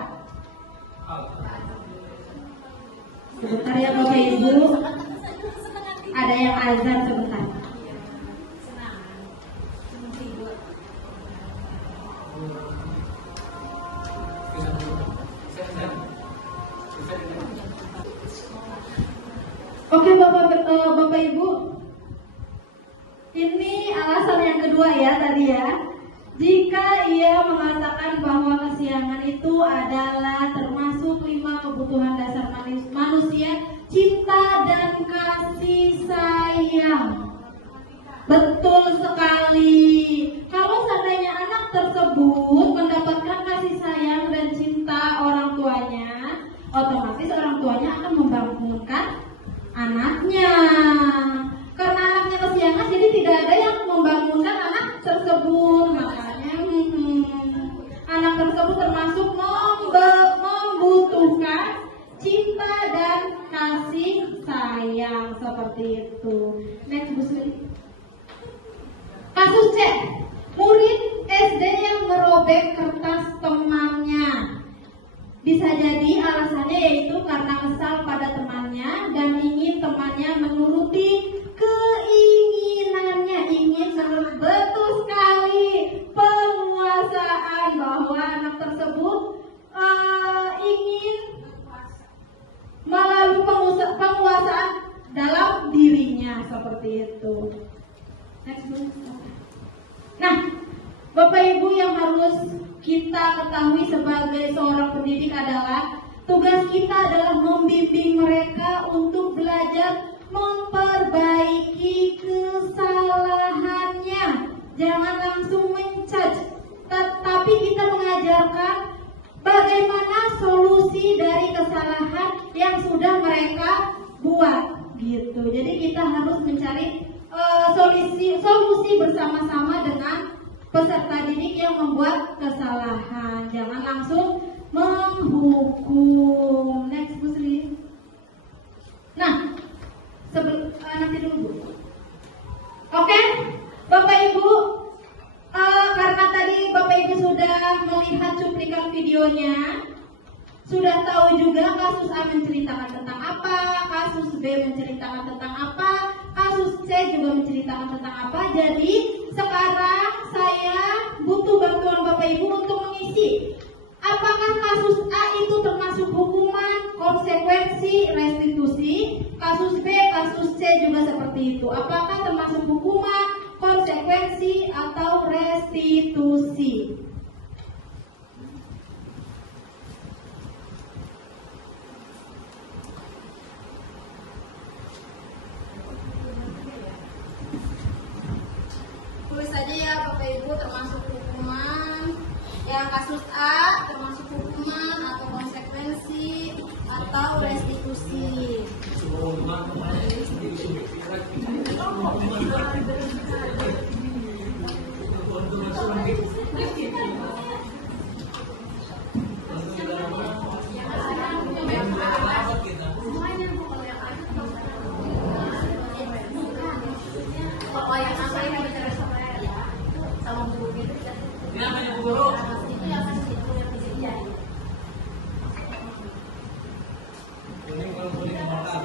Sebentar ya Bapak Ibu, ada yang azan sebentar. Oke Bapak Ibu, ini alasan yang kedua ya tadi ya. Jika ia mengatakan bahwa kesiangan itu adalah termasuk 5 kebutuhan dasar manusia, cinta dan kasih sayang. Betul sekali. Kalau seandainya anak tersebut mendapatkan kasih sayang dan cinta orang tuanya, otomatis orang tuanya akan membangunkan anaknya. Karena anaknya kesiangan, jadi tidak ada yang membangunkan anak tersebut. Makanya anak tersebut termasuk membutuhkan cinta dan kasih sayang seperti itu. Next, Bu Sri. Kasus C, murid SD yang merobek kertas temannya. Bisa jadi alasannya yaitu karena kesal pada temannya dan ingin temannya menuruti keinginannya, betul sekali, penguasaan, bahwa anak tersebut ingin melalui penguasaan dalam dirinya seperti itu. Next. Nah, Bapak Ibu, yang harus kita ketahui sebagai seorang pendidik adalah tugas kita adalah membimbing mereka untuk belajar memperbaiki kesalahannya. Jangan langsung menjudge, tetapi kita mengajarkan bagaimana solusi dari kesalahan yang sudah mereka buat gitu. Jadi kita harus mencari solusi bersama-sama dengan peserta didik yang membuat kesalahan. Jangan langsung menghukum. Next, Bu Sri. Nah, nanti dulu. Oke, Bapak Ibu, karena tadi Bapak Ibu sudah melihat cuplikan videonya, sudah tahu juga kasus A menceritakan tentang apa, kasus B menceritakan tentang apa, kasus C juga menceritakan tentang apa. Jadi sekarang saya butuh bantuan Bapak Ibu untuk mengisi. Apakah kasus A itu termasuk hukuman, konsekuensi, restitusi? Kasus B, kasus C juga seperti itu. Apakah termasuk hukuman, konsekuensi, atau restitusi? Tulis saja ya Bapak Ibu, termasuk hukuman. Yang kasus A termasuk hukuman atau konsekuensi atau restitusi.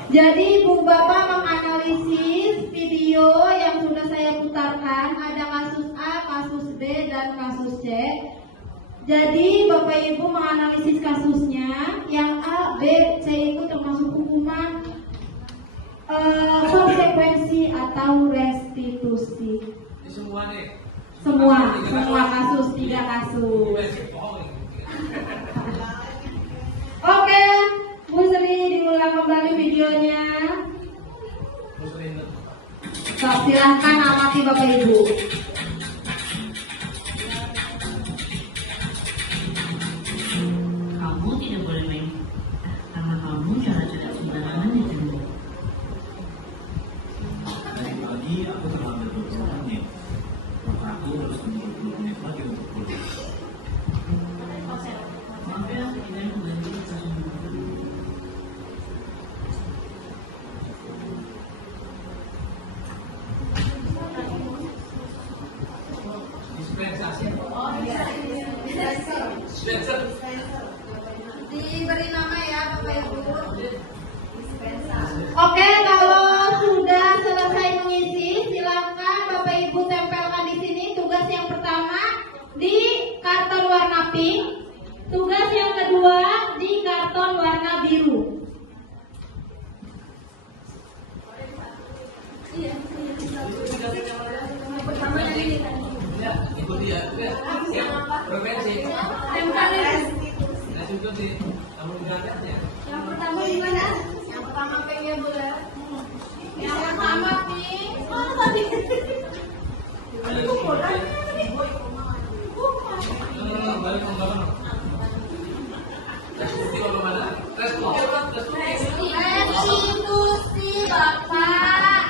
Jadi Bu Bapak menganalisis video yang sudah saya putarkan, ada kasus A, kasus B, Jadi Bapak Ibu menganalisis kasusnya, yang A, B, C itu termasuk hukuman konsekuensi atau restitusi. Semua kasus, 3 kasus. Oke, Bu Sri diulang kembali videonya. Silahkan amati Bapak Ibu. Kamu tidak boleh main karena kamu jalan-jalan sembarangan di jendela. Tadi pagi aku terlambat 20 menit, maka aku harus menunggu 20 menit lagi untuk pulang. Maaf ya, ini aku ganti stasiun. Diberi nama ya Bapak Ibu. Oke, kalau sudah selesai mengisi, silakan Bapak Ibu tempelkan di sini. Tugas yang pertama di karton warna pink, tugas yang kedua di karton warna biru. Yang pertama gimana? Yang pertama pink ya Bu ya. Yang pertama pink. Mana tadi? Restitusi Bapak.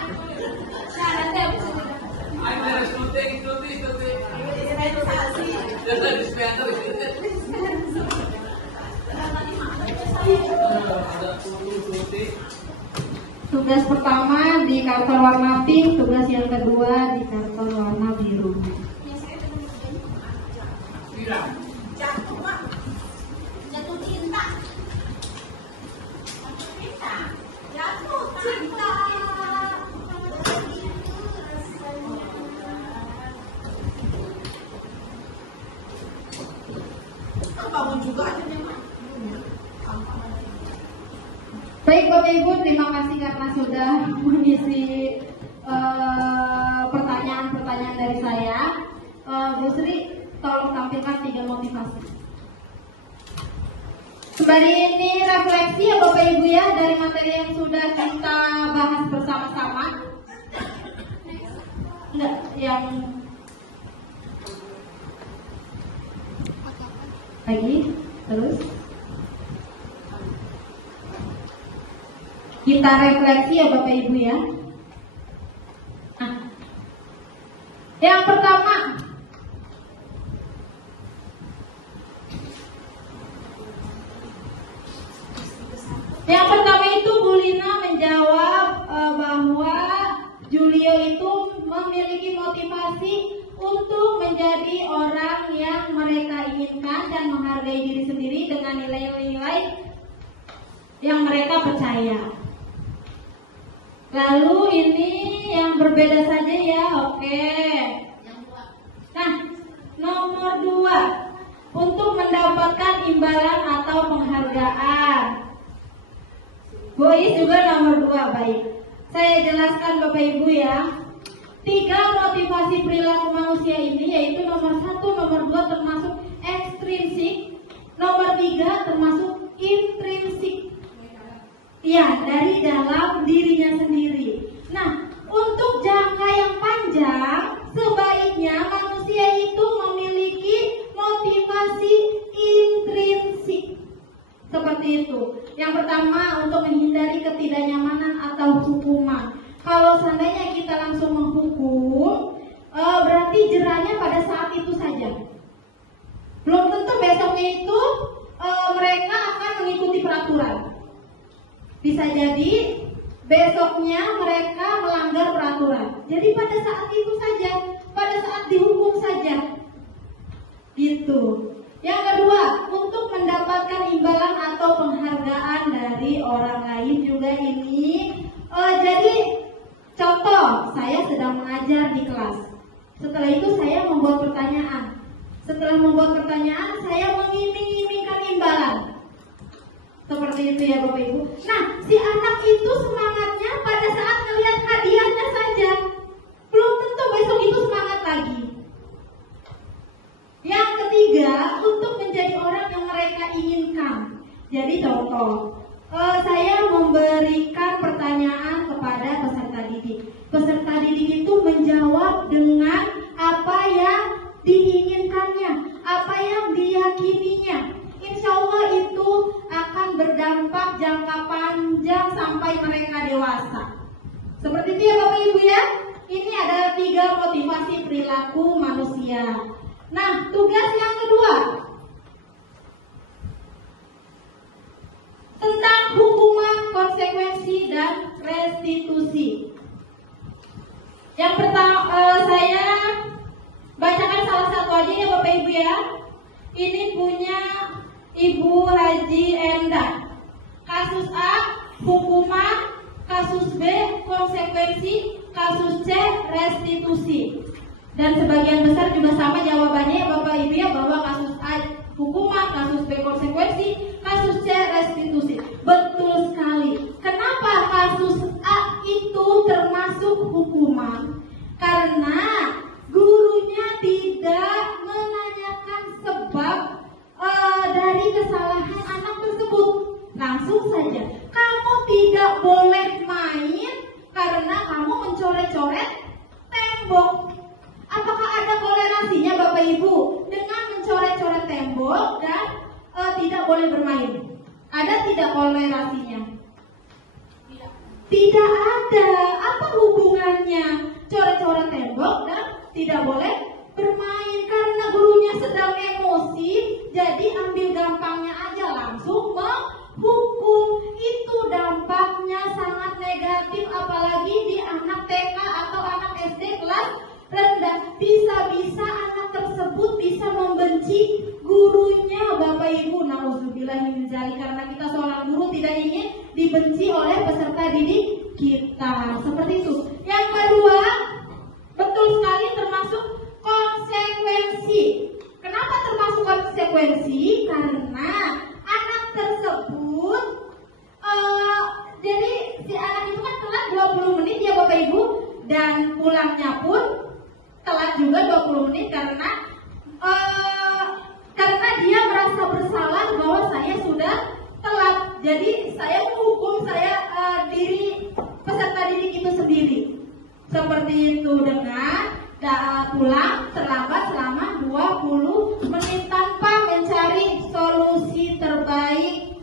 Tugas pertama di karton warna pink, tugas yang kedua di karton warna biru. Jatuh cinta. Jatuh cinta. Kamu juga ada memang. Baik Bapak Ibu, terima kasih karena sudah mengisi pertanyaan-pertanyaan dari saya. Bu Sri, tolong tampilkan 3 motivasi. Sembari ini refleksi ya Bapak Ibu ya dari materi yang sudah kita bahas bersama-sama. Enggak, yang lagi terus. Kita refleksi ya Bapak Ibu ya. Nah, yang pertama, itu Bu Lina menjawab bahwa Julio itu memiliki motivasi untuk menjadi orang yang mereka inginkan dan menghargai diri sendiri dengan nilai-nilai yang mereka percaya. Lalu ini yang berbeda saja ya, oke. Nah, nomor 2, untuk mendapatkan imbalan atau penghargaan. Bu Is juga nomor 2, baik. Saya jelaskan Bapak Ibu ya. 3 motivasi perilaku manusia ini yaitu nomor 1, nomor 2 termasuk ekstrinsik, nomor 3 termasuk intrinsik. Ya, dari dalam dirinya sendiri. Nah, untuk jangka yang panjang, sebaiknya manusia itu memiliki motivasi intrinsik. Seperti itu. Yang pertama, untuk menghindari ketidaknyamanan atau hukuman. Kalau seandainya kita langsung menghukum, berarti jerahnya pada saat itu saja. Belum tentu besoknya itu mereka akan mengikuti peraturan. Bisa jadi besoknya mereka melanggar peraturan. Jadi pada saat itu saja, pada saat dihukum saja. Gitu. Yang kedua, untuk mendapatkan imbalan atau penghargaan dari orang lain juga ini. Jadi contoh, saya sedang mengajar di kelas. Setelah itu saya membuat pertanyaan. Setelah membuat pertanyaan, saya mengiming-imingkan imbalan. Seperti itu ya Bapak Ibu. Nah, si anak itu semangatnya pada saat melihat hadiahnya saja. Belum tentu besok itu semangat lagi. Yang ketiga, untuk menjadi orang yang mereka inginkan. Jadi contoh, saya memberikan pertanyaan kepada peserta didik. Peserta didik itu menjawab dengan apa yang diinginkannya, apa yang diyakininya. Insya Allah itu akan berdampak jangka panjang sampai mereka dewasa. Seperti itu ya Bapak Ibu ya. Ini adalah 3 motivasi perilaku manusia. Nah, tugas yang kedua tentang hukuman, konsekuensi, dan restitusi. Yang pertama, saya bacakan salah satu aja ya Bapak Ibu ya. Ini punya Ibu Haji Endah. Kasus A, hukuman. Kasus B, konsekuensi. Kasus C, restitusi. Dan sebagian besar juga sama jawabannya ya Bapak Ibu ya, bahwa kasus A hukuman, kasus B konsekuensi, kasus C restitusi. Betul sekali. Kenapa kasus A itu termasuk hukuman? Karena gurunya tidak menanyakan sebab dari kesalahan anak tersebut. Langsung saja, kamu tidak boleh main karena kamu mencoret-coret tembok. Apakah ada toleransinya Bapak Ibu dengan mencoret-coret tembok dan tidak boleh bermain? Ada tidak toleransinya? Tidak ada. Apa hubungannya coret-coret tembok dan tidak boleh bermain? Karena gurunya sedang emosi, jadi ambil gampangnya aja langsung menghukum. Itu dampaknya sangat negatif, apalagi di anak TK atau anak SD kelas rendah. Bisa-bisa anak tersebut bisa membenci gurunya Bapak Ibu. Nauzubillah min dzalik. Karena kita seorang guru tidak ingin dibenci oleh peserta didik kita. Seperti itu. Yang kedua, betul sekali termasuk konsekuensi. Kenapa termasuk konsekuensi? Karena anak tersebut jadi si anak itu kan telat 20 menit ya Bapak Ibu, dan pulangnya pun telat juga 20 menit karena dia merasa bersalah bahwa saya sudah telat. Jadi saya menghukum diri peserta didik itu sendiri. Seperti itu, dengan pulang terlambat selama 20 menit tanpa mencari solusi terbaik.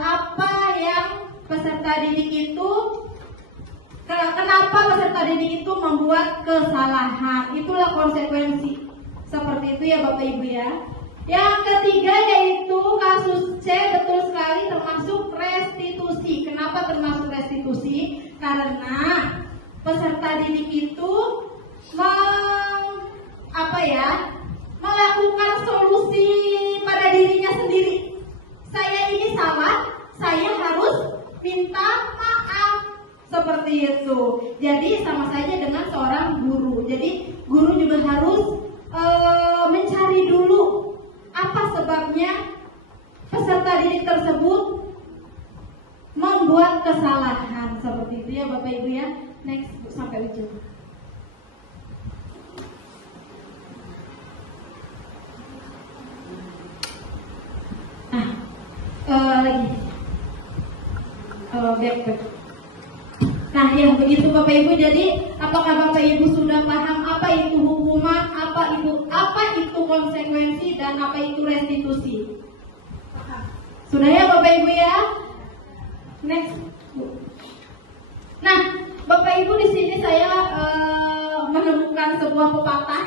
Apa yang peserta didik itu, kenapa peserta didik itu membuat kesalahan? Itulah konsekuensi. Seperti itu ya Bapak Ibu ya. Yang ketiga yaitu kasus C, betul sekali termasuk restitusi. Kenapa termasuk restitusi? Karena peserta didik itu melakukan solusi pada dirinya sendiri. Saya ini salah, saya harus minta maaf. Seperti itu. Jadi sama saja dengan seorang guru. Jadi guru juga harus mencari dulu apa sebabnya peserta didik tersebut membuat kesalahan. Seperti itu ya Bapak Ibu ya. Next sampai ujung. Lagi back. Nah yang begitu Bapak Ibu, jadi apakah Bapak Ibu sudah paham apa itu hukuman, apa itu konsekuensi, dan apa itu restitusi? Sudah ya Bapak Ibu ya? Next. Nah Bapak Ibu, di sini saya menemukan sebuah pepatah,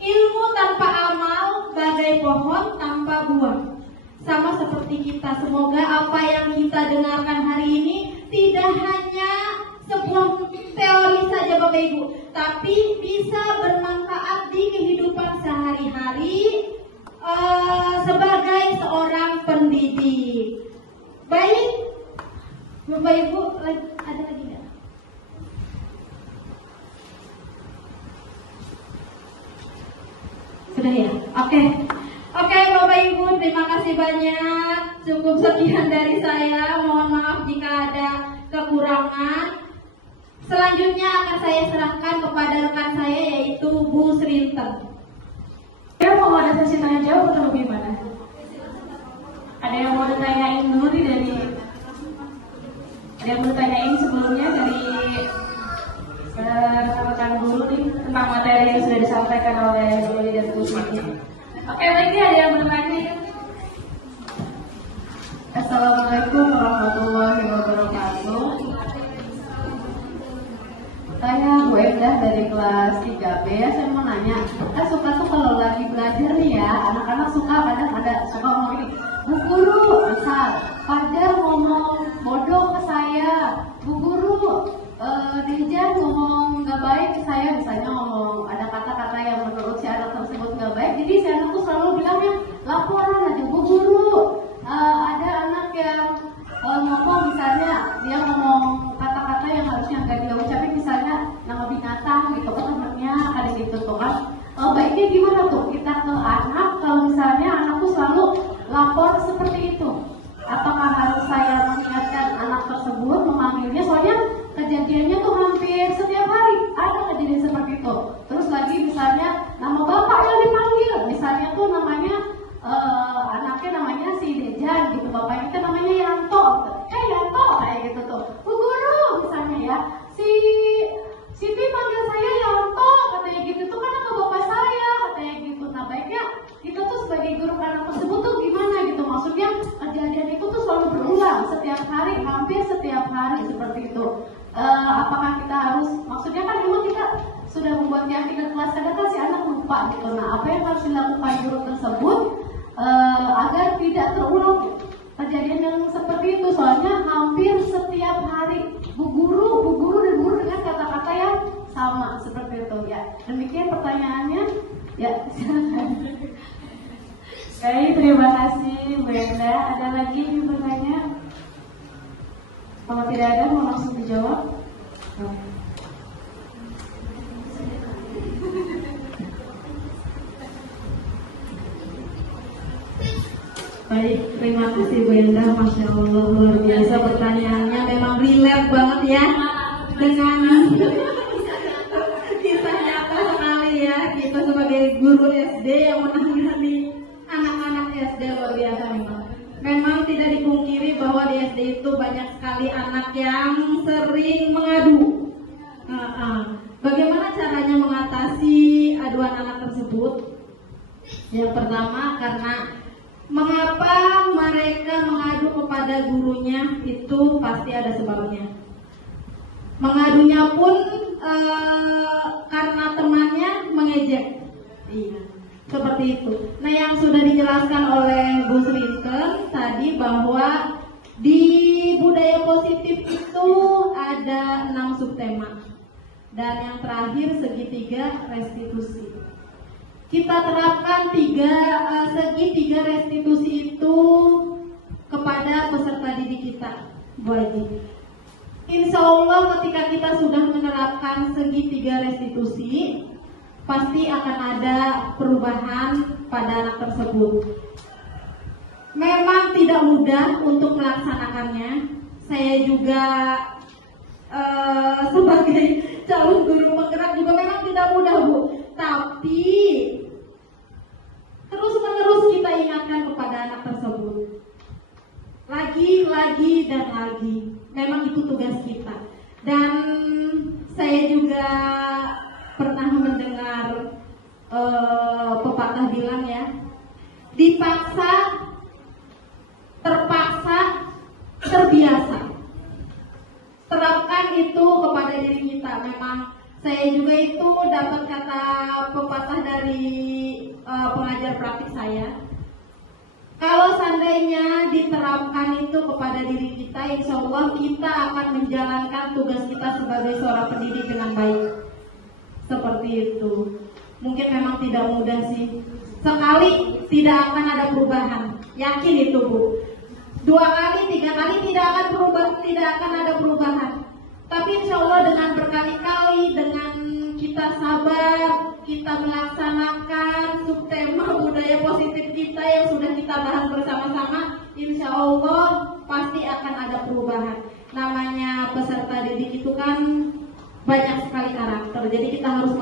ilmu tanpa amal bagai pohon tanpa buah. Sama seperti kita, semoga apa yang kita dengarkan hari ini tidak hanya sebuah teori saja Bapak Ibu, tapi bisa bermanfaat di kehidupan sehari-hari sebagai seorang pendidik. Baik, Bapak Ibu, ada lagi nggak? Sudah ya? Oke. Oke Bapak Ibu, terima kasih banyak. Cukup sekian dari saya. Mohon maaf jika ada kekurangan. Selanjutnya akan saya serahkan kepada rekan saya yaitu Bu Srinten. Ya, mau ada sesi tanya jawab atau gimana? Ada yang mau ditanyain dulu nih ada yang mau ditanyain sebelumnya dari rekan-rekan guru nih tentang materi yang sudah disampaikan oleh guru dan Bu Siti. Oke, baiknya ada yang bertanya. Assalamualaikum warahmatullahi wabarakatuh. Saya Bu Endah dari kelas 3B ya, saya mau nanya, suka tuh kalau lagi belajar nih ya, anak-anak suka kadang ada suka ngomong ini, Bu Guru, misal Fajar ngomong bodoh ke saya, Bu Guru, Dejan ngomong nggak baik ke saya, misalnya ngomong ada kata-kata yang menurut si anak tersebut nggak baik, jadi si anak tuh selalu bilangnya laporan aja Bu Guru. Ada anak yang ngomong misalnya dia ngomong kata-kata yang harusnya nggak dia ucapin, misalnya nama binatang gitu ke temennya, ada gitu tuh kan. Baiknya gimana tuh kita ke anak kalau misalnya anak tuh selalu lapor seperti itu? Apakah harus saya mengingatkan anak tersebut memanggilnya? Soalnya kejadiannya tuh hampir setiap hari ada kejadian seperti itu. Terus lagi misalnya nama bapak yang dipanggil, misalnya tuh namanya anaknya namanya si Dejan gitu, bapaknya itu namanya Yanto, Yanto kayak gitu tuh. Bu Guru misalnya ya, si Pi panggil saya Yanto katanya gitu tuh kan nama bapak saya katanya gitu. Nah baiknya kita tuh sebagai guru anak tersebut tuh gimana gitu, maksudnya kejadian itu tuh selalu berulang setiap hari, hampir setiap hari seperti itu. Apakah kita harus, maksudnya kan memang kita sudah membuat keyakinan kelas, kadang kan si anak lupa gitu. Nah apa yang harus dilakukan guru tersebut agar tidak terulang kejadian yang seperti itu, soalnya hampir setiap hari Bu Guru dengan kata-kata yang sama seperti itu ya. Demikian pertanyaannya ya, silakan. Baik, terima kasih Bu Enda. Ada lagi yang bertanya? Kalau tidak ada, mau langsung dijawab. Baik, terima kasih Bu Endah. Masya Allah, luar biasa pertanyaannya, memang relate banget ya dengan kisah nyata sekali ya. Kita sebagai guru SD yang menangani anak-anak SD, luar biasa memang. Memang tidak dipungkiri bahwa di SD itu banyak sekali anak yang sering mengadu. Bagaimana caranya mengatasi aduan anak tersebut? Yang pertama, karena mengapa mereka mengadu kepada gurunya itu pasti ada sebabnya. Mengadunya pun karena temannya mengejek. Iya, seperti itu. Nah, yang sudah dijelaskan oleh Bu Srinten tadi bahwa di budaya positif itu ada 6 subtema. Dan yang terakhir segitiga restitusi. Kita terapkan segitiga restitusi itu kepada peserta didik kita, wajib. Insya Allah ketika kita sudah menerapkan segitiga restitusi, pasti akan ada perubahan pada anak tersebut. Memang tidak mudah untuk melaksanakannya. Saya juga sebagai calon guru penggerak juga memang tidak mudah, Bu. Tapi terus-menerus kita ingatkan kepada anak tersebut. Lagi dan lagi. Memang itu tugas kita. Dan saya juga pernah mendengar pepatah bilang ya, dipaksa, terpaksa, terbiasa. Terapkan itu kepada diri kita. Memang saya juga itu dapat kata pepatah dari pengajar praktik saya. Kalau seandainya diterapkan itu kepada diri kita, insya Allah kita akan menjalankan tugas kita sebagai seorang pendidik dengan baik. Seperti itu. Mungkin memang tidak mudah sih. Sekali tidak akan ada perubahan. Yakin itu, Bu. 2 kali, 3 kali tidak akan ada perubahan. Tapi insya Allah dengan berkali-kali, dengan kita sabar, kita melaksanakan subtema budaya positif kita yang sudah kita bahas bersama-sama, insya Allah pasti akan ada perubahan. Namanya peserta didik itu kan banyak sekali karakter, jadi kita harus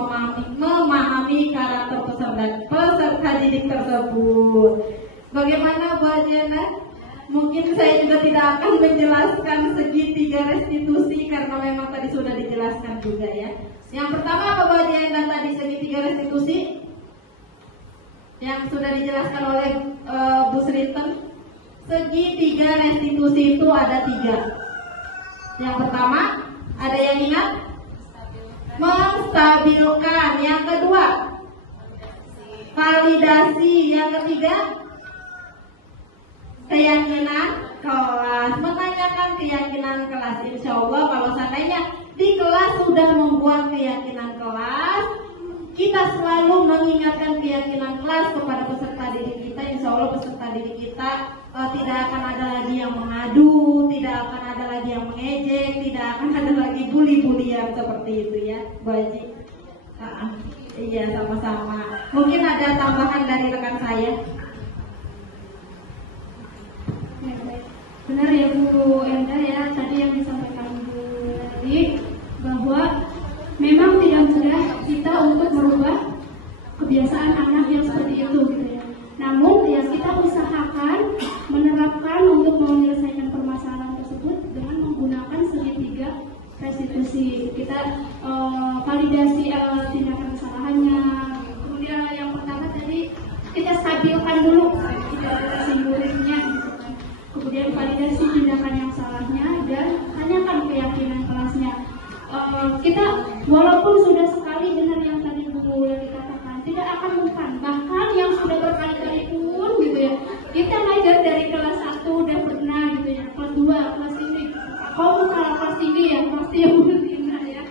memahami karakter peserta didik tersebut. Bagaimana Bu Ajena? Mungkin saya juga tidak akan menjelaskan segitiga restitusi karena memang tadi sudah dijelaskan juga ya. Yang pertama apa Bu Ajena tadi segitiga restitusi? Yang sudah dijelaskan oleh Bu Srinten. Segitiga restitusi itu ada 3. Yang pertama, ada yang ingat? Menstabilkan. Yang kedua, validasi. Yang ketiga, keyakinan kelas. Menanyakan keyakinan kelas. Insya Allah kalau seandainya di kelas sudah membuat keyakinan kelas, kita selalu mengingatkan keyakinan kelas kepada peserta didik kita. Insya Allah peserta didik kita tidak akan ada lagi yang mengadu, tidak akan ada lagi yang mengejek, tidak akan ada lagi bully-bullyan seperti itu ya, Bu Haji. Iya, sama-sama. Mungkin ada tambahan dari rekan saya. Benar ya Bu Enda ya, tadi yang disampaikan Bu Lili bahwa memang tidak mudah kita untuk merubah kebiasaan anak yang seperti itu gitu ya. Namun ya kita usahakan menerapkan untuk menyelesaikan permasalahan tersebut dengan menggunakan segitiga restitusi. Kita validasi tindakan kesalahannya. Kemudian yang pertama tadi kita stabilkan dulu si muridnya. Kemudian validasi tindakan yang salahnya dan tanyakan keyakinan kelasnya. Kita walaupun sudah sekali dengar yang tadi Bu yang dikatakan, tidak akan bukan. Bahkan yang sudah berkali-kali pun gitu ya, kita ngajar dari kelas 1 udah pernah gitu ya, kelas 2, kelas ini. Kalau kalau kelas tinggi ya, pasti yang berbeda ya.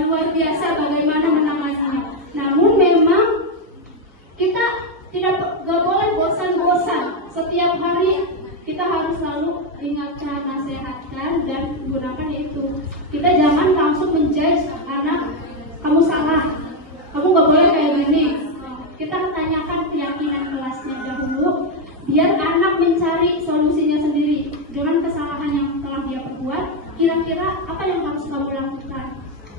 Luar biasa bagaimana menanganinya. Namun memang kita gak boleh bosan-bosan. Setiap hari kita harus selalu ingatkan, nasihatkan dan gunakan itu. Kita jangan langsung menjudge anak, kamu salah, kamu gak boleh kayak gini. Kita tanyakan keyakinan kelasnya dahulu, biar anak mencari solusinya sendiri dengan kesalahan yang telah dia perbuat. Kira-kira apa yang harus kamu lakukan?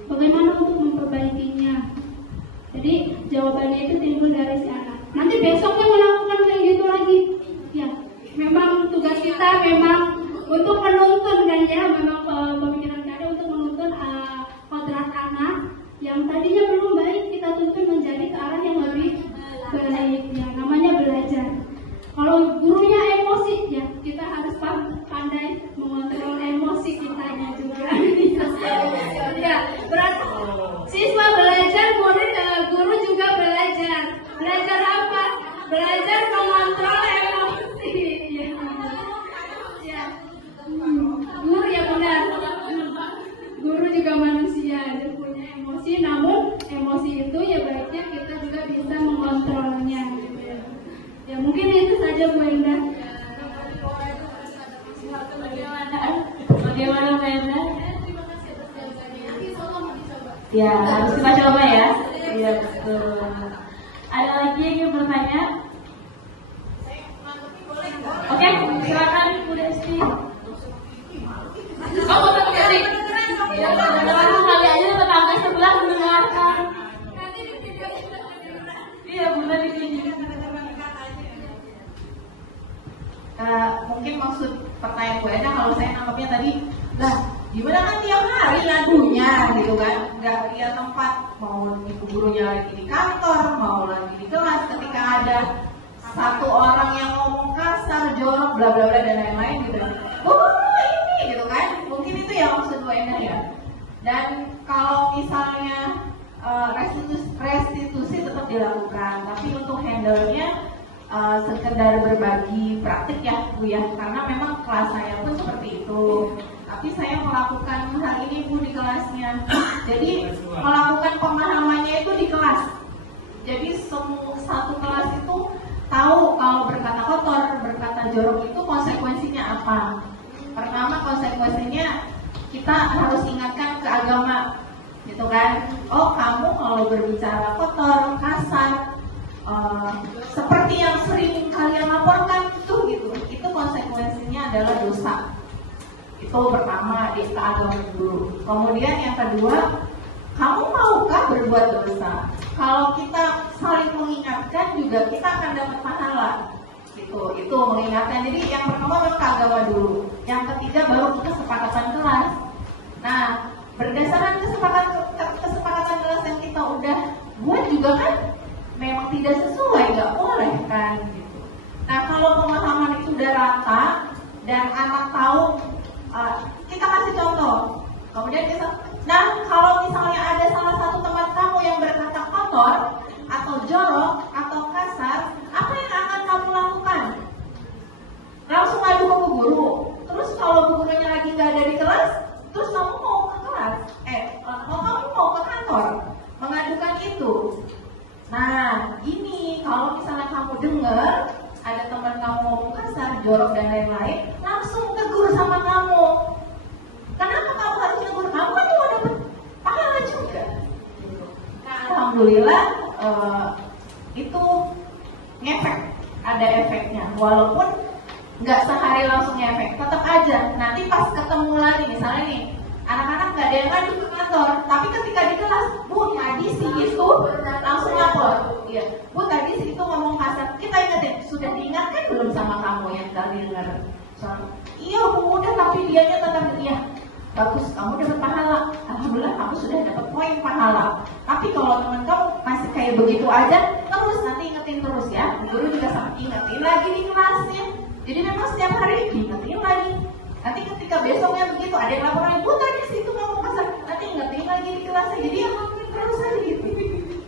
Bagaimana untuk memperbaikinya? Jadi jawabannya itu timbul dari si anak. Nanti besoknya melakukan kayak gitu lagi. Ya, memang tugas kita memang untuk menuntun kan ya, memang pemikiran kita untuk menuntun kodrat anak yang tadinya belum baik, kita tuntun menjadi ke arah yang lebih baik. Ya, namanya belajar. Kalau gurunya emosi, ya kita harus pandai mengontrol emosi kitanya juga. Ya, berarti siswa belajar, guru juga belajar. Belajar apa? Belajar mengontrol emosi. Ya. Guru ya benar. Guru juga manusia, dia punya emosi. Namun emosi itu ya baiknya kita juga bisa mengontrolnya. Ya mungkin itu saja Bu Enda. Bagaimana Mbak Enda? Ya, harus kita coba ya. Iya, betul. Ada lagi yang ingin bertanya? Oke, silakan Bu Desti. Kamu tetap kali. Ya, langsung kali aja tetangga sebelah mendengarkan. Iya, benar di sini. Mungkin maksud pertanyaan Bu Enda kalau saya nangkapnya tadi, lah gimana kan tiap hari ngadunya gitu kan, nggak lihat tempat, mau ibu gurunya lagi di kantor, mau lagi di kelas, ketika ada satu orang yang ngomong kasar, jorok, bla bla bla dan lain-lain gitu, ini gitu kan, mungkin itu yang maksud Bu Enda ya. Dan kalau misalnya restitusi tetap dilakukan, tapi untuk handle-nya sekedar berbagi praktik ya Bu ya, karena memang kelas saya pun seperti itu, tapi saya melakukan hal ini Bu di kelasnya. Jadi melakukan pemahamannya itu di kelas, jadi semua satu kelas itu tahu kalau berkata kotor, berkata jorok itu konsekuensinya apa. Pertama konsekuensinya kita harus ingatkan ke agama, kita gitu kan. Oh, kamu kalau berbicara kotor, kasar, seperti yang sering kalian laporkan tuh gitu, itu konsekuensinya adalah dosa. Itu pertama di agama dulu. Kemudian yang kedua, kamu maukah berbuat dosa? Kalau kita saling mengingatkan juga kita akan dapat pahala. Itu mengingatkan. Jadi yang pertama memang ke agama dulu. Yang ketiga baru kesepakatan kelas. Nah, berdasarkan kesepakatan kelas yang kita udah buat juga kan memang tidak sesuai, nggak boleh kan gitu. Nah, kalau pemahaman itu udah rata dan anak tahu, kita kasih contoh. Kemudian kalau misalnya ada salah satu teman kamu yang berkata kotor atau jorok atau kasar, apa yang akan kamu lakukan? Langsung ngadu ke bu guru. Terus kalau bu gurunya lagi nggak ada di kelas, terus kamu mau ke kelas? Kamu mau ke kantor mengadukan itu? Nah, ini kalau misalnya kamu dengar ada teman kamu ngomong kasar, jorok dan lain-lain, langsung tegur sama kamu. Kenapa kamu harus tegur? Kamu kan cuma dapat pahala juga. Nah, alhamdulillah itu ngefek, ada efeknya. Walaupun nggak sehari langsung ngefek, tetap aja. Nanti pas ketemu lagi, misalnya nih, anak-anak nggak ada yang ngadu ke kantor, tapi ketika di kelas, Bu, tadi si itu langsung lapor. Iya, Bu, tadi si itu ngomong kasar. Kita ingetin, sudah diingatkan belum sama kamu yang tadi dengar? Iya, Bu, udah, tapi dianya tetap iya. Bagus, kamu dapat pahala. Alhamdulillah, kamu sudah dapat poin pahala. Tapi kalau teman kamu masih kayak begitu aja, terus nanti ingetin terus ya. Guru juga sama ingetin lagi di kelasnya. Jadi memang setiap hari diingetin lagi. Nanti ketika besoknya begitu ada yang laporan, Bu, tadi situ ngomong kasar, nanti ingetin lagi di kelasnya. Jadi ya terus aja gitu.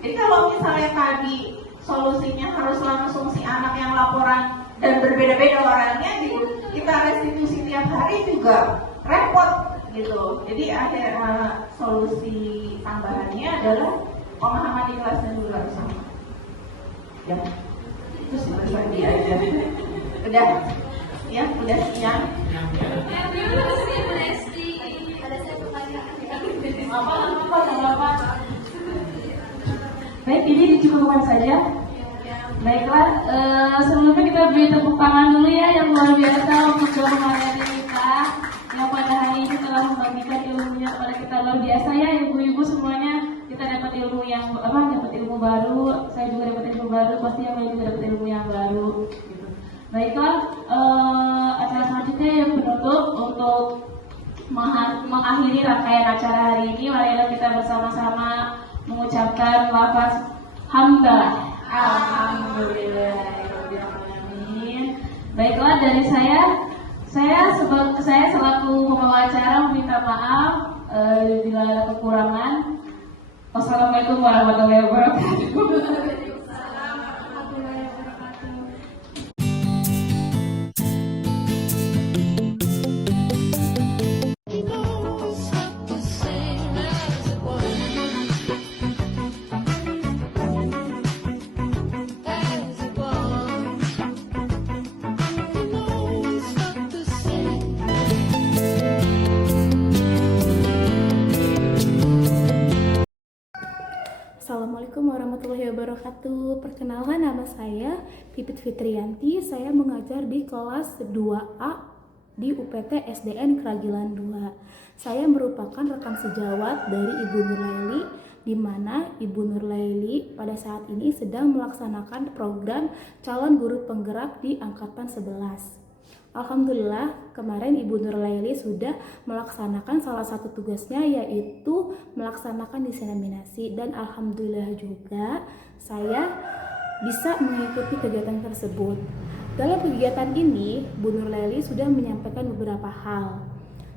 Jadi kalau misalnya tadi solusinya harus langsung si anak yang laporan dan berbeda-beda orangnya, gitu, kita restitusi tiap hari juga repot gitu. Jadi akhirnya solusi tambahannya adalah pemahaman di kelasnya dulu harus sama. Ya, itu sih tadi aja. Udah, ya udah siang. Baik, ini dicukupkan saja. Baiklah, sebelumnya kita beri tepuk tangan dulu ya yang luar biasa untuk guru Mariani kita yang pada hari ini telah membagikan ilmunya kepada kita. Luar biasa ya ibu-ibu semuanya, kita dapat ilmu yang dapat ilmu baru. Saya juga dapat ilmu baru, pasti yang lain juga dapat ilmu yang baru gitu. Baiklah, acara selanjutnya yang penutup untuk mengakhiri rangkaian acara hari ini, marilah kita bersama-sama mengucapkan lafaz hamdalah. Alhamdulillahirobbilalamin. Baiklah, dari saya selaku pembawa acara meminta maaf bila ada kekurangan. Wassalamualaikum warahmatullahi wabarakatuh. Assalamualaikum warahmatullahi wabarakatuh. Perkenalkan, nama saya Pipit Fitriyanti. Saya mengajar di kelas 2A di UPT SDN Keragilan 2. Saya merupakan rekan sejawat dari Ibu Nurlaili, di mana Ibu Nurlaili pada saat ini sedang melaksanakan program calon guru penggerak di angkatan 11. Alhamdulillah, kemarin Ibu Nurlaili sudah melaksanakan salah satu tugasnya, yaitu melaksanakan diseminasi, dan alhamdulillah juga saya bisa mengikuti kegiatan tersebut. Dalam kegiatan ini, Bu Nurlaili sudah menyampaikan beberapa hal.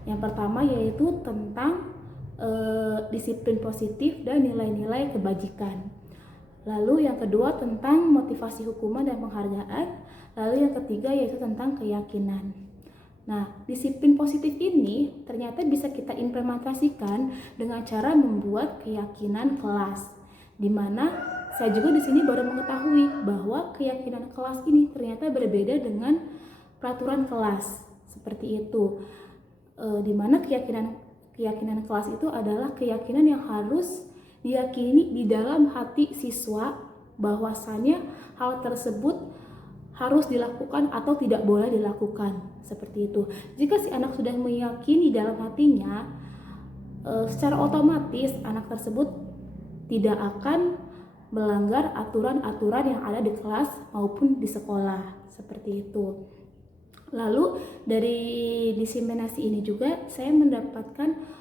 Yang pertama yaitu tentang disiplin positif dan nilai-nilai kebajikan. Lalu yang kedua tentang motivasi hukuman dan penghargaan. Lalu yang ketiga yaitu tentang keyakinan. Nah, disiplin positif ini ternyata bisa kita implementasikan dengan cara membuat keyakinan kelas, di mana saya juga di sini baru mengetahui bahwa keyakinan kelas ini ternyata berbeda dengan peraturan kelas seperti itu, di mana keyakinan kelas itu adalah keyakinan yang harus diyakini di dalam hati siswa bahwasanya hal tersebut harus dilakukan atau tidak boleh dilakukan, seperti itu. Jika si anak sudah meyakini dalam hatinya, secara otomatis anak tersebut tidak akan melanggar aturan-aturan yang ada di kelas maupun di sekolah, seperti itu. Lalu dari diseminasi ini juga saya mendapatkan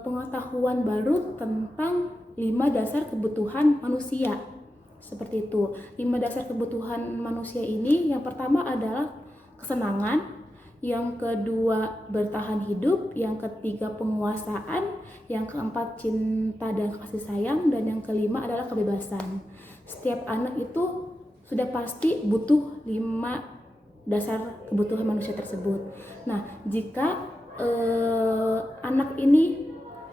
pengetahuan baru tentang 5 dasar kebutuhan manusia. Seperti itu. 5 dasar kebutuhan manusia ini, yang pertama adalah kesenangan, yang kedua bertahan hidup, yang ketiga penguasaan, yang keempat cinta dan kasih sayang, dan yang kelima adalah kebebasan. Setiap anak itu sudah pasti butuh 5 dasar kebutuhan manusia tersebut. Nah, jika anak ini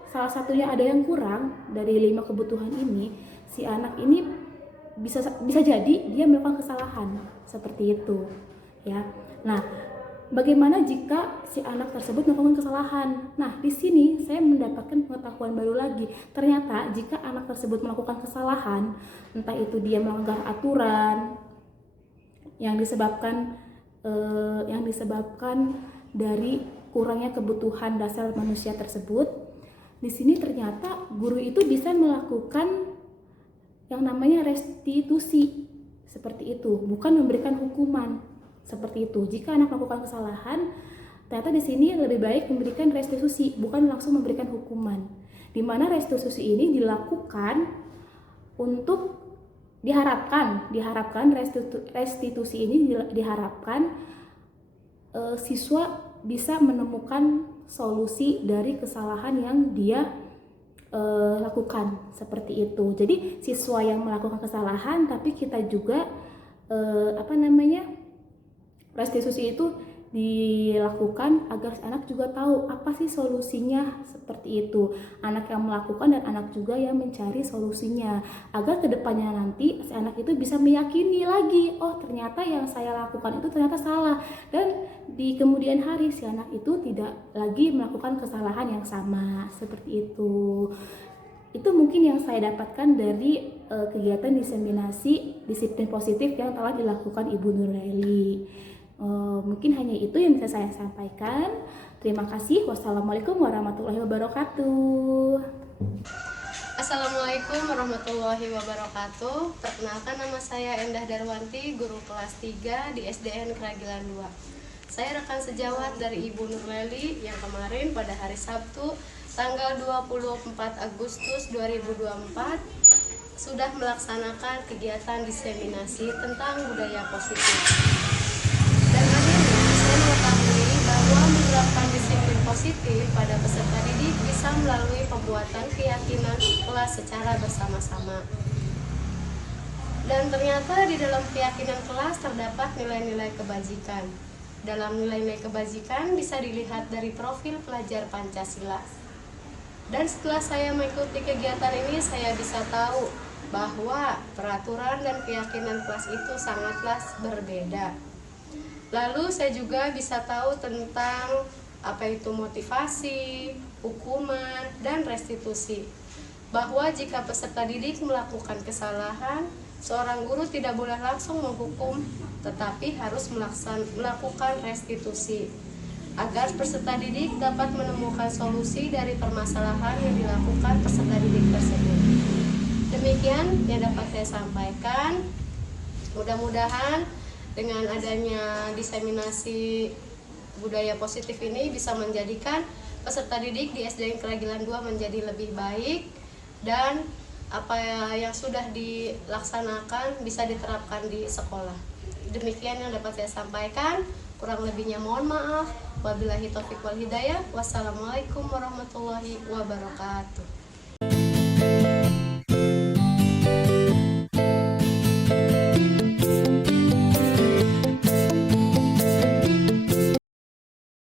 salah satunya ada yang kurang dari 5 kebutuhan ini, si anak ini bisa jadi dia melakukan kesalahan, seperti itu ya. Nah, bagaimana jika si anak tersebut melakukan kesalahan? Nah, di sini saya mendapatkan pengetahuan baru lagi. Ternyata jika anak tersebut melakukan kesalahan, entah itu dia melanggar aturan yang disebabkan dari kurangnya kebutuhan dasar manusia tersebut, di sini ternyata guru itu bisa melakukan yang namanya restitusi, seperti itu, bukan memberikan hukuman, seperti itu. Jika anak melakukan kesalahan, ternyata di sini lebih baik memberikan restitusi, bukan langsung memberikan hukuman. Di mana restitusi ini dilakukan untuk diharapkan restitusi ini diharapkan siswa bisa menemukan solusi dari kesalahan yang dia lakukan, seperti itu. Jadi siswa yang melakukan kesalahan, tapi kita juga restitusi itu dilakukan agar anak juga tahu apa sih solusinya, seperti itu. Anak yang melakukan dan anak juga yang mencari solusinya, agar kedepannya nanti si anak itu bisa meyakini lagi, oh ternyata yang saya lakukan itu ternyata salah, dan di kemudian hari si anak itu tidak lagi melakukan kesalahan yang sama, seperti itu. Itu mungkin yang saya dapatkan dari kegiatan diseminasi disiplin positif yang telah dilakukan Ibu Nuraili. Mungkin hanya itu yang bisa saya sampaikan. Terima kasih. Wassalamualaikum warahmatullahi wabarakatuh. Assalamualaikum warahmatullahi wabarakatuh. Perkenalkan, nama saya Endah Darwanti, guru kelas 3 di SDN Keragilan 2. Saya rekan sejawat dari Ibu Nuraili yang kemarin pada hari Sabtu tanggal 24 Agustus 2024 sudah melaksanakan kegiatan diseminasi tentang budaya positif. Dan akhirnya saya mengetahui bahwa menerapkan disiplin positif pada peserta didik bisa melalui pembuatan keyakinan kelas secara bersama-sama. Dan ternyata di dalam keyakinan kelas terdapat nilai-nilai kebajikan. Dalam nilai-nilai kebajikan bisa dilihat dari profil pelajar Pancasila. Dan setelah saya mengikuti kegiatan ini, saya bisa tahu bahwa peraturan dan keyakinan kelas itu sangatlah berbeda. Lalu saya juga bisa tahu tentang apa itu motivasi, hukuman, dan restitusi. Bahwa jika peserta didik melakukan kesalahan, seorang guru tidak boleh langsung menghukum, tetapi harus melakukan restitusi agar peserta didik dapat menemukan solusi dari permasalahan yang dilakukan peserta didik tersebut. Demikian yang dapat saya sampaikan. Mudah-mudahan dengan adanya diseminasi budaya positif ini bisa menjadikan peserta didik di SDN Keragilan 2 menjadi lebih baik, dan apa yang sudah dilaksanakan bisa diterapkan di sekolah. Demikian yang dapat saya sampaikan. Kurang lebihnya mohon maaf. Wabillahi taufiq wal hidayah. Wassalamualaikum warahmatullahi wabarakatuh.